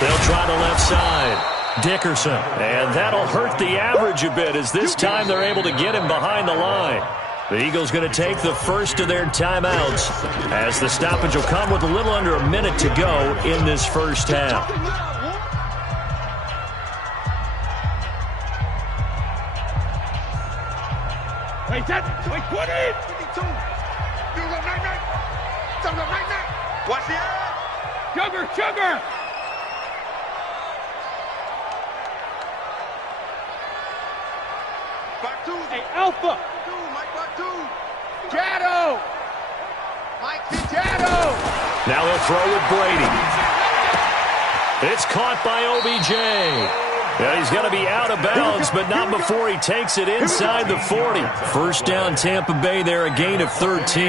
They'll try the left side. Dickerson. And that'll hurt the average a bit as this time they're able to get him behind the line. The Eagles going to take the first of their timeouts as the stoppage will come with a little under a minute to go in this first half. Wait, put it! 2. Do a little night-night. Do a little night-night. Watch the eye. Sugar, sugar. Back 2. Hey, Alpha. Mike, back 2. Shadow. Mike, Shadow. Now they'll throw with Brady. It's caught by OBJ. Yeah, he's going to be out of bounds, but not before he takes it inside the 40. First down, Tampa Bay there, a gain of 13.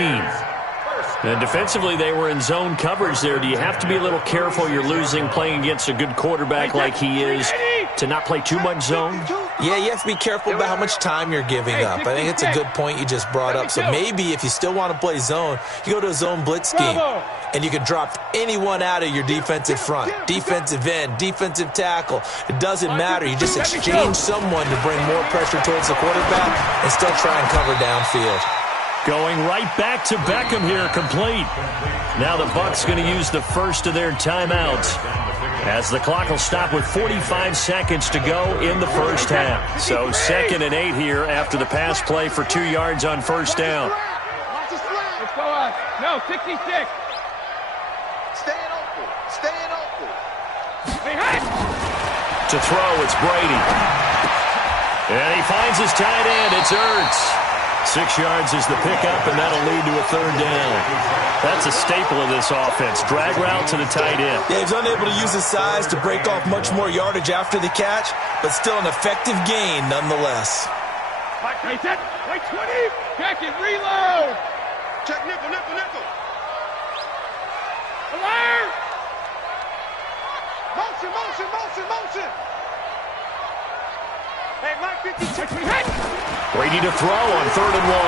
And defensively, they were in zone coverage there. Do you have to be a little careful? You're losing playing against a good quarterback like he is to not play too much zone? Yeah, you have to be careful about how much time you're giving up. I think it's a good point you just brought up. So maybe if you still want to play zone, you go to a zone blitz scheme, and you can drop anyone out of your defensive front, defensive end, defensive tackle. It doesn't matter. You just exchange someone to bring more pressure towards the quarterback and still try and cover downfield. Going right back to Beckham here, complete. Now the Bucs going to use the first of their timeouts as the clock will stop with 45 seconds to go in the first half. So 2nd and 8 here after the pass play for 2 yards on first down. Let's go on. No, 66. Staying open. Staying open. Hey, hey. To throw, it's Brady. And he finds his tight end. It's Ertz. 6 yards is the pickup, and that'll lead to a 3rd down. That's a staple of this offense. Drag route to the tight end. Yeah, he's unable to use his size to break off much more yardage after the catch, but still an effective gain nonetheless. Wait, set. Wait, 20. Check it. Reload. Check nickel, nickel, nickel. Alert. Motion, motion, motion, motion. Hey, Mike 56. Brady to throw on 3rd and 1.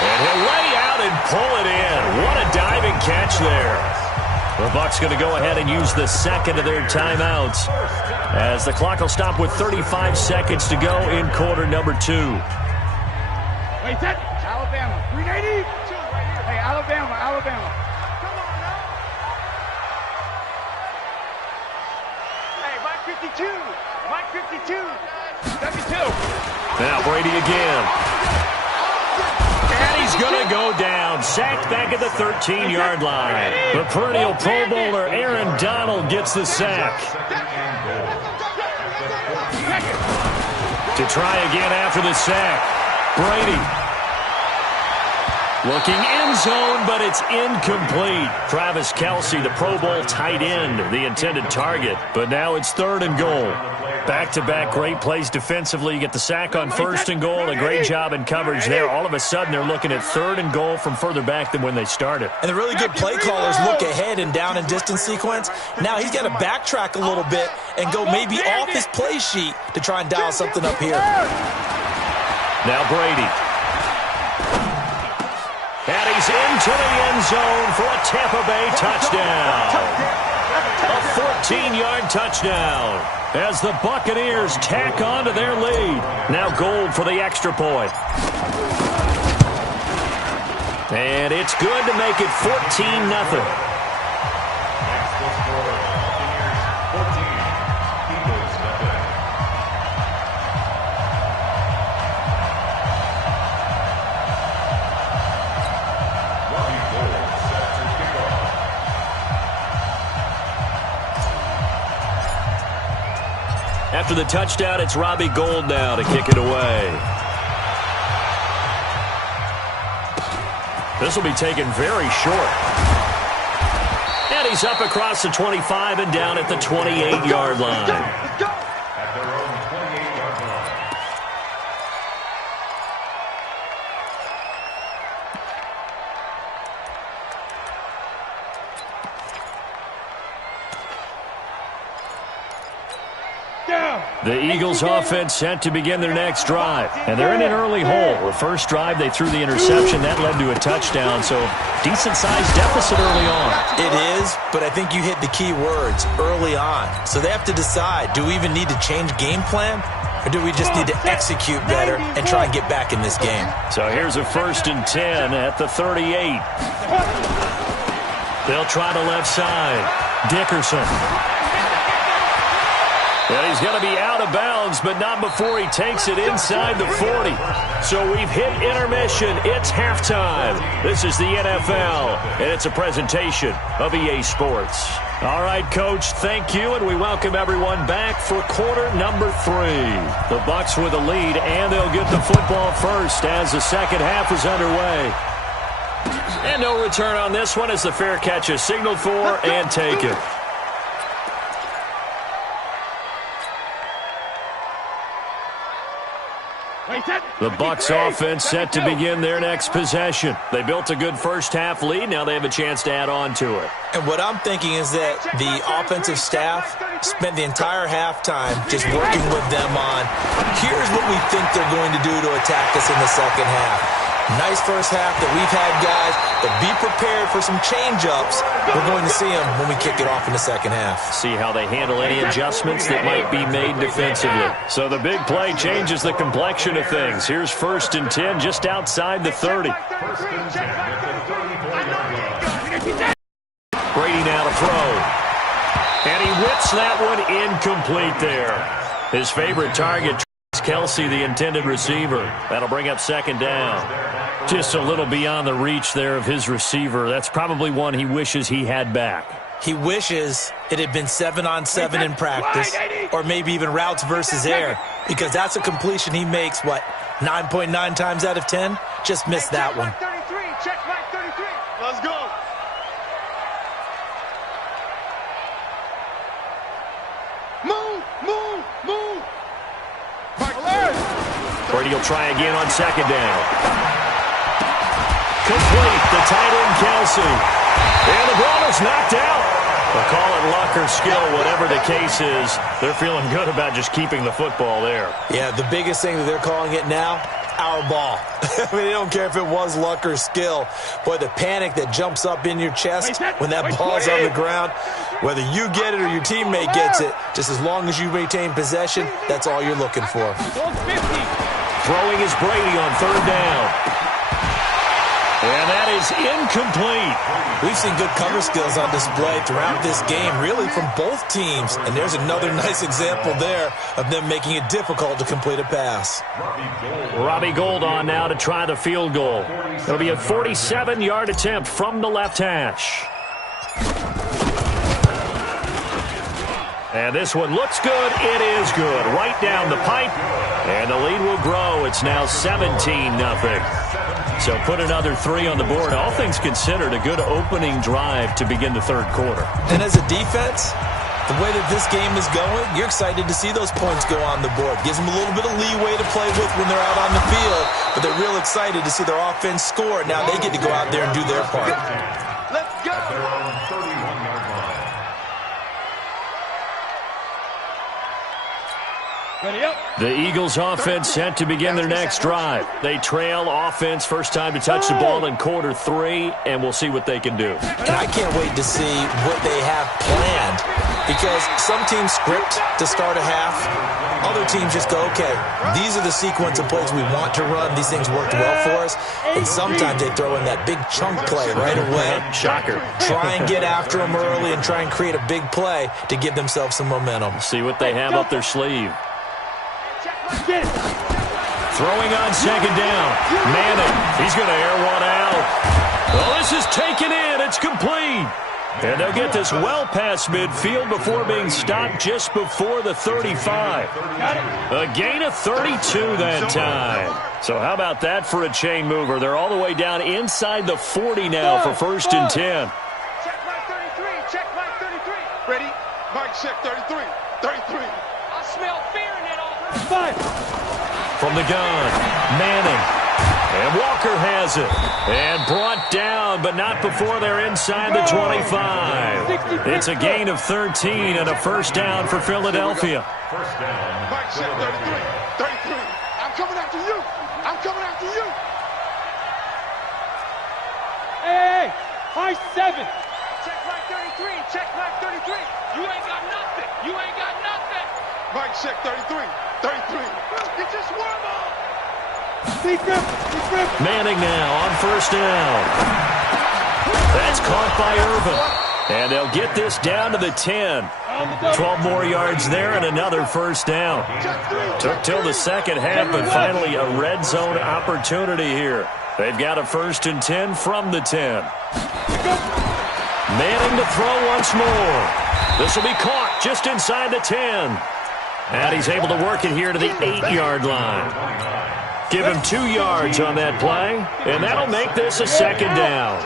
And he'll lay out and pull it in. What a diving catch there. The Bucs going to go ahead and use the 2nd of their timeouts as the clock will stop with 35 seconds to go in quarter number 2. Wait, set. Alabama. 380. Hey, Alabama, Alabama. Come on now. Hey, Mike 52. Mike 52. 72. Now Brady again. And he's going to go down. Sacked back at the 13-yard line. The perennial Pro Bowler Aaron Donald gets the sack. To try again after the sack. Brady. Looking end zone, but it's incomplete. Travis Kelce, the Pro Bowl tight end, the intended target. But now it's 3rd and goal. Back-to-back great plays defensively. You get the sack on 1st and goal. A great job in coverage there. All of a sudden, they're looking at 3rd and goal from further back than when they started. And the really good play callers look ahead and down and distance sequence. Now he's got to backtrack a little bit and go maybe off his play sheet to try and dial something up here. Now Brady. And he's into the end zone for a Tampa Bay touchdown. A 14-yard touchdown as the Buccaneers tack on to their lead. Now Gold for the extra point. And it's good to make it 14-0. After the touchdown, it's Robbie Gould now to kick it away. This will be taken very short. And he's up across the 25 and down at the 28-yard line. At their own 28-yard line. The Eagles offense set to begin their next drive. And they're in an early hole. The first drive, they threw the interception. That led to a touchdown. So decent-sized deficit early on. It is, but I think you hit the key words, early on. So they have to decide, do we even need to change game plan? Or do we just need to execute better and try and get back in this game? So here's a 1st and 10 at the 38. They'll try the left side. Dickerson. And he's going to be out of bounds, but not before he takes it inside the 40. So we've hit intermission. It's halftime. This is the NFL, and it's a presentation of EA Sports. All right, Coach, thank you, and we welcome everyone back for quarter number 3. The Bucs with a lead, and they'll get the football first as the second half is underway. And no return on this one as the fair catch is signaled for and taken. The Bucs offense set to begin their next possession. They built a good first-half lead. Now they have a chance to add on to it. And what I'm thinking is that the offensive staff spent the entire halftime just working with them on, here's what we think they're going to do to attack us in the second half. Nice first half that we've had, guys, but be prepared for some change-ups. We're going to see them when we kick it off in the second half. See how they handle any adjustments that might be made defensively. So the big play changes the complexion of things. Here's 1st and 10 just outside the 30. Brady now to throw. And he whips that one incomplete there. His favorite target, Kelsey, the intended receiver. That'll bring up 2nd down. Just a little beyond the reach there of his receiver. That's probably one he wishes he had back. He wishes it had been 7-on-7 in practice, or maybe even routes versus air, because that's a completion he makes, 9.9 times out of 10? Just missed that one. Check mark 33. Let's go. Move. Brady will try again on 2nd down. Complete, the tight end, Kelsey. And the ball is knocked out. They'll call it luck or skill, whatever the case is. They're feeling good about just keeping the football there. Yeah, the biggest thing that they're calling it now, our ball. I mean, they don't care if it was luck or skill. Boy, the panic that jumps up in your chest when that ball's on the ground, whether you get it or your teammate gets it, just as long as you maintain possession, that's all you're looking for. Throwing is Brady on 3rd down. And that is incomplete. We've seen good cover skills on display throughout this game, really from both teams. And there's another nice example there of them making it difficult to complete a pass. Robbie Gould on now to try the field goal. It'll be a 47-yard attempt from the left hash. And this one looks good. It is good. Right down the pipe. And the lead will grow. It's now 17-0. So put another 3 on the board. All things considered, a good opening drive to begin the 3rd quarter. And as a defense, the way that this game is going, you're excited to see those points go on the board. Gives them a little bit of leeway to play with when they're out on the field. But they're real excited to see their offense score. Now they get to go out there and do their part. Let's go. The Eagles offense set to begin their next drive. They trail offense, first time to touch the ball in quarter 3, and we'll see what they can do. And I can't wait to see what they have planned, because some teams script to start a half. Other teams just go, okay, these are the sequence of plays we want to run. These things worked well for us. And sometimes they throw in that big chunk play right away. Shocker. Try and get after them early and try and create a big play to give themselves some momentum. See what they have up their sleeve. Get it. Throwing on 2nd down. Manning, he's going to air one out. Oh, this is taken in. It's complete. And they'll get this well past midfield before being stopped just before the 35. A gain of 32 that time. So how about that for a chain mover? They're all the way down inside the 40 now for 1st and 10. Check mark 33. Check mark 33. Ready? Mark check 33. 33. I smell fear in that offense. 5. From the gun, Manning. And Walker has it. And brought down, but not before they're inside the 25. It's a gain of 13 and a first down for Philadelphia. First down. Mark check 33. 33. I'm coming after you. I'm coming after you. Hey, high 7. Check mark 33. Check mark 33. You ain't got nothing. You ain't got nothing. Mark check 33. 33. Get your swarm on. Manning now on first down. That's caught by Irvin. And they'll get this down to the 10. 12 more yards there and another first down. Took till the second half, but finally a red zone opportunity here. They've got a 1st and 10 from the 10. Manning to throw once more. This will be caught just inside the 10. And he's able to work it here to the 8-yard line. Give him 2 yards on that play, and that'll make this a 2nd down.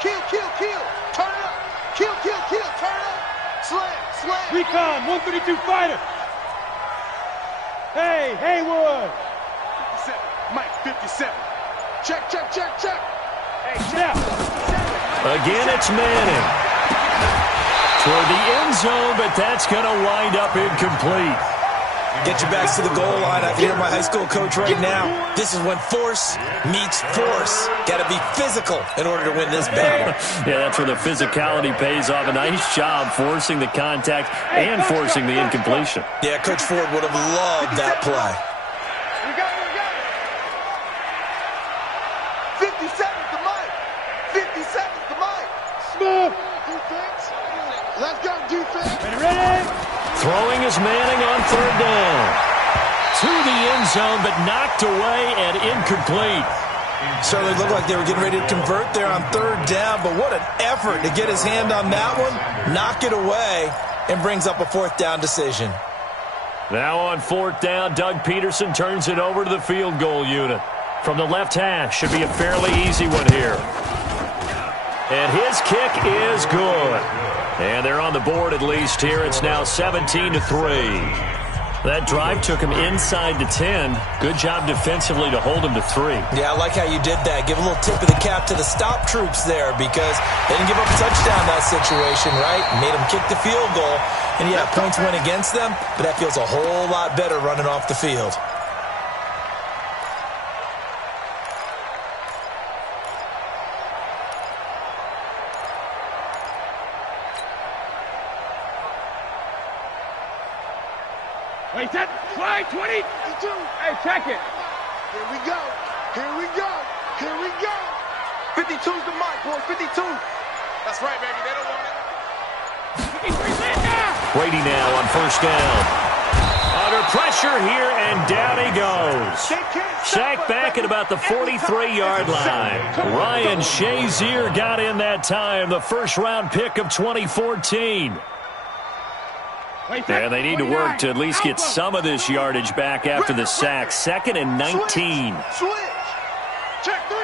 Kill, turn it up. Kill, turn it up. Slam. Recon, 132 fighter. Hey, Haywood. 57, Mike, 57. Check. Hey, Snap. Again, it's Manning. Toward the end zone, but that's going to wind up incomplete. Get your backs to the goal line. I can hear my high school coach right now. This is when force meets force. Got to be physical in order to win this battle. Yeah, that's where the physicality pays off. A nice job forcing the contact and forcing the incompletion. Yeah, Coach Ford would have loved that play. We got it. 57's the mic. 57's the mic. Smooth. Defense. Let's go, defense. Ready? Throwing is Manning on 3rd down. To the end zone, but knocked away and incomplete. Certainly looked like they were getting ready to convert there on 3rd down, but what an effort to get his hand on that one, knock it away, and brings up a 4th down decision. Now on 4th down, Doug Peterson turns it over to the field goal unit. From the left hash, should be a fairly easy one here. And his kick is good. And they're on the board at least here. It's now 17-3. That drive took him inside the 10. Good job defensively to hold him to 3. Yeah, I like how you did that. Give a little tip of the cap to the stop troops there because they didn't give up a touchdown that situation, right? Made them kick the field goal. And yeah, points went against them, but that feels a whole lot better running off the field. Wait, that fly 20. Hey, check it. Here we go. 52's the mic, boys. 52. That's right, baby. They don't want it. Brady now on 1st down. Under pressure here, and down he goes. Sacked back at about the 43-yard line. Ryan Shazier got in that time, the 1st-round pick of 2014. And they need to work to at least get some of this yardage back after the sack. 2nd and 19. Switch. Check three.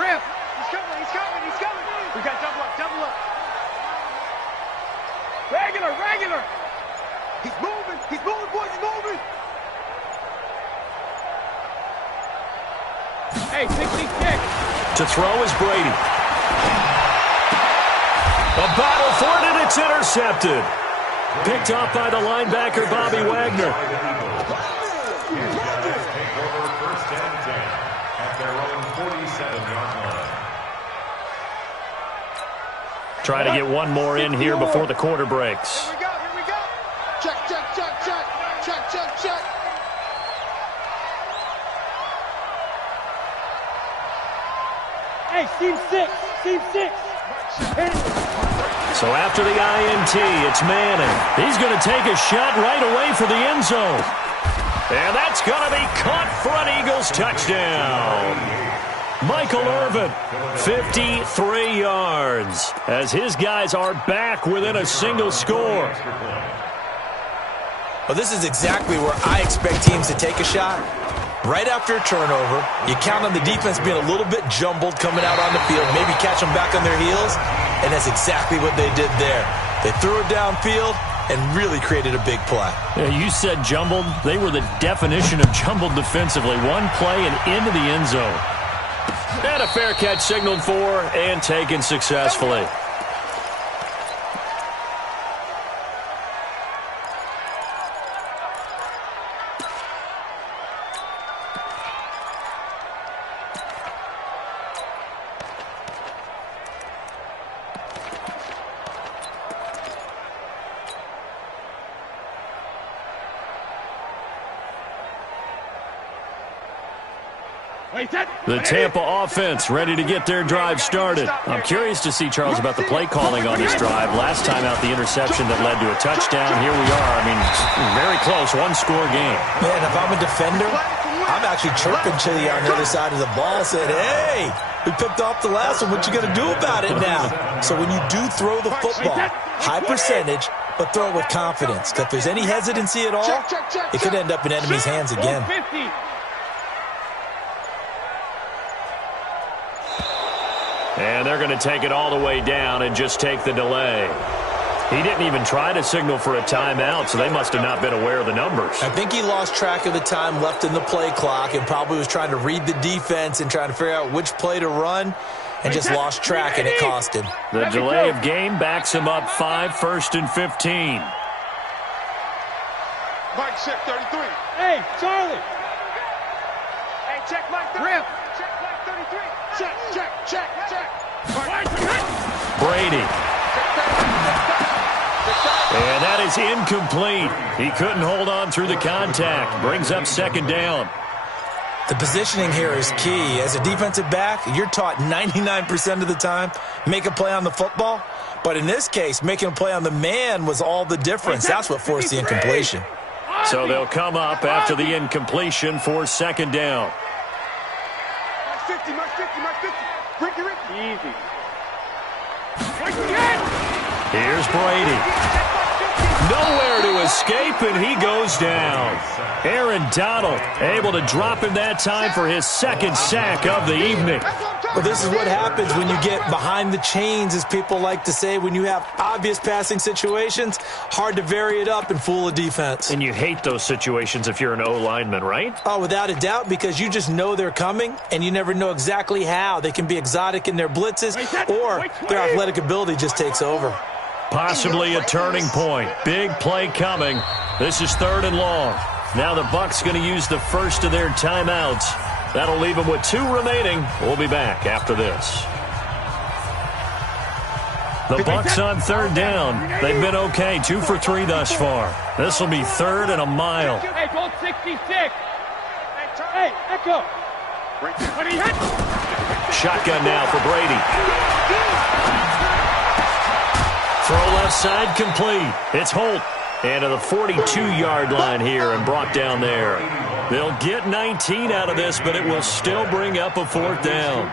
Rip. He's coming. We got double up. Regular. He's moving, boys, he's moving. Hey, 66. To throw is Brady. A battle for it, and it's intercepted. Picked off by the linebacker, Bobby Wagner. Take over 1st and 10 at their own 47-yard line. Trying to get one more in here before the quarter breaks. Here we go. Check. Hey, Steve 6. So after the INT, it's Manning. He's going to take a shot right away for the end zone. And that's going to be caught for an Eagles touchdown. Michael Irvin, 53 yards, as his guys are back within a single score. Well, this is exactly where I expect teams to take a shot. Right after a turnover, you count on the defense being a little bit jumbled coming out on the field, maybe catch them back on their heels, and that's exactly what they did there. They threw it downfield and really created a big play. Yeah, you said jumbled. They were the definition of jumbled defensively. One play and into the end zone. And a fair catch signaled for and taken successfully. The Tampa offense ready to get their drive started. I'm curious to see, Charles, about the play calling on this drive. Last time out, the interception that led to a touchdown. Here we are. I mean, very close, one-score game. Man, if I'm a defender, I'm actually chirping Chili on the other side of the ball, saying, hey, we picked off the last one. What you going to do about it now? So when you do throw the football, high percentage, but throw it with confidence. Because if there's any hesitancy at all, it could end up in enemy's hands again. And they're going to take it all the way down and just take the delay. He didn't even try to signal for a timeout, so they must have not been aware of the numbers. I think he lost track of the time left in the play clock and probably was trying to read the defense and trying to figure out which play to run and just lost track, and it cost him. The delay of game backs him up 5, 1st and 15. Mike, check 33. Hey, Charlie. Hey, check Mike 33. Rip. Check Mike 33. Check. Brady. And that is incomplete. He couldn't hold on through the contact. Brings up 2nd down. The positioning here is key. As a defensive back, you're taught 99% of the time, make a play on the football. But in this case, making a play on the man was all the difference. That's what forced the incompletion. So they'll come up after the incompletion for 2nd down. Mike 50. Ricky. Easy. Here's Brady. Nowhere to escape, and he goes down. Aaron Donald able to drop him that time for his 2nd sack of the evening. Well, this is what happens when you get behind the chains, as people like to say. When you have obvious passing situations, hard to vary it up and fool a defense. And you hate those situations if you're an O-lineman, right? Oh, without a doubt, because you just know they're coming, and you never know exactly how. They can be exotic in their blitzes, or their athletic ability just takes over. Possibly a turning point. Big play coming. This is 3rd and long. Now the Bucs going to use the first of their timeouts. That'll leave them with 2 remaining. We'll be back after this. The Bucs on 3rd down. They've been okay. 2 for 3 thus far. This will be 3rd and a mile. Hey, Colt 66. Hey, Echo. When he hit. Shotgun now for Brady. Throw left side complete. It's Holt. And to the 42-yard line here and brought down there. They'll get 19 out of this, but it will still bring up a 4th down.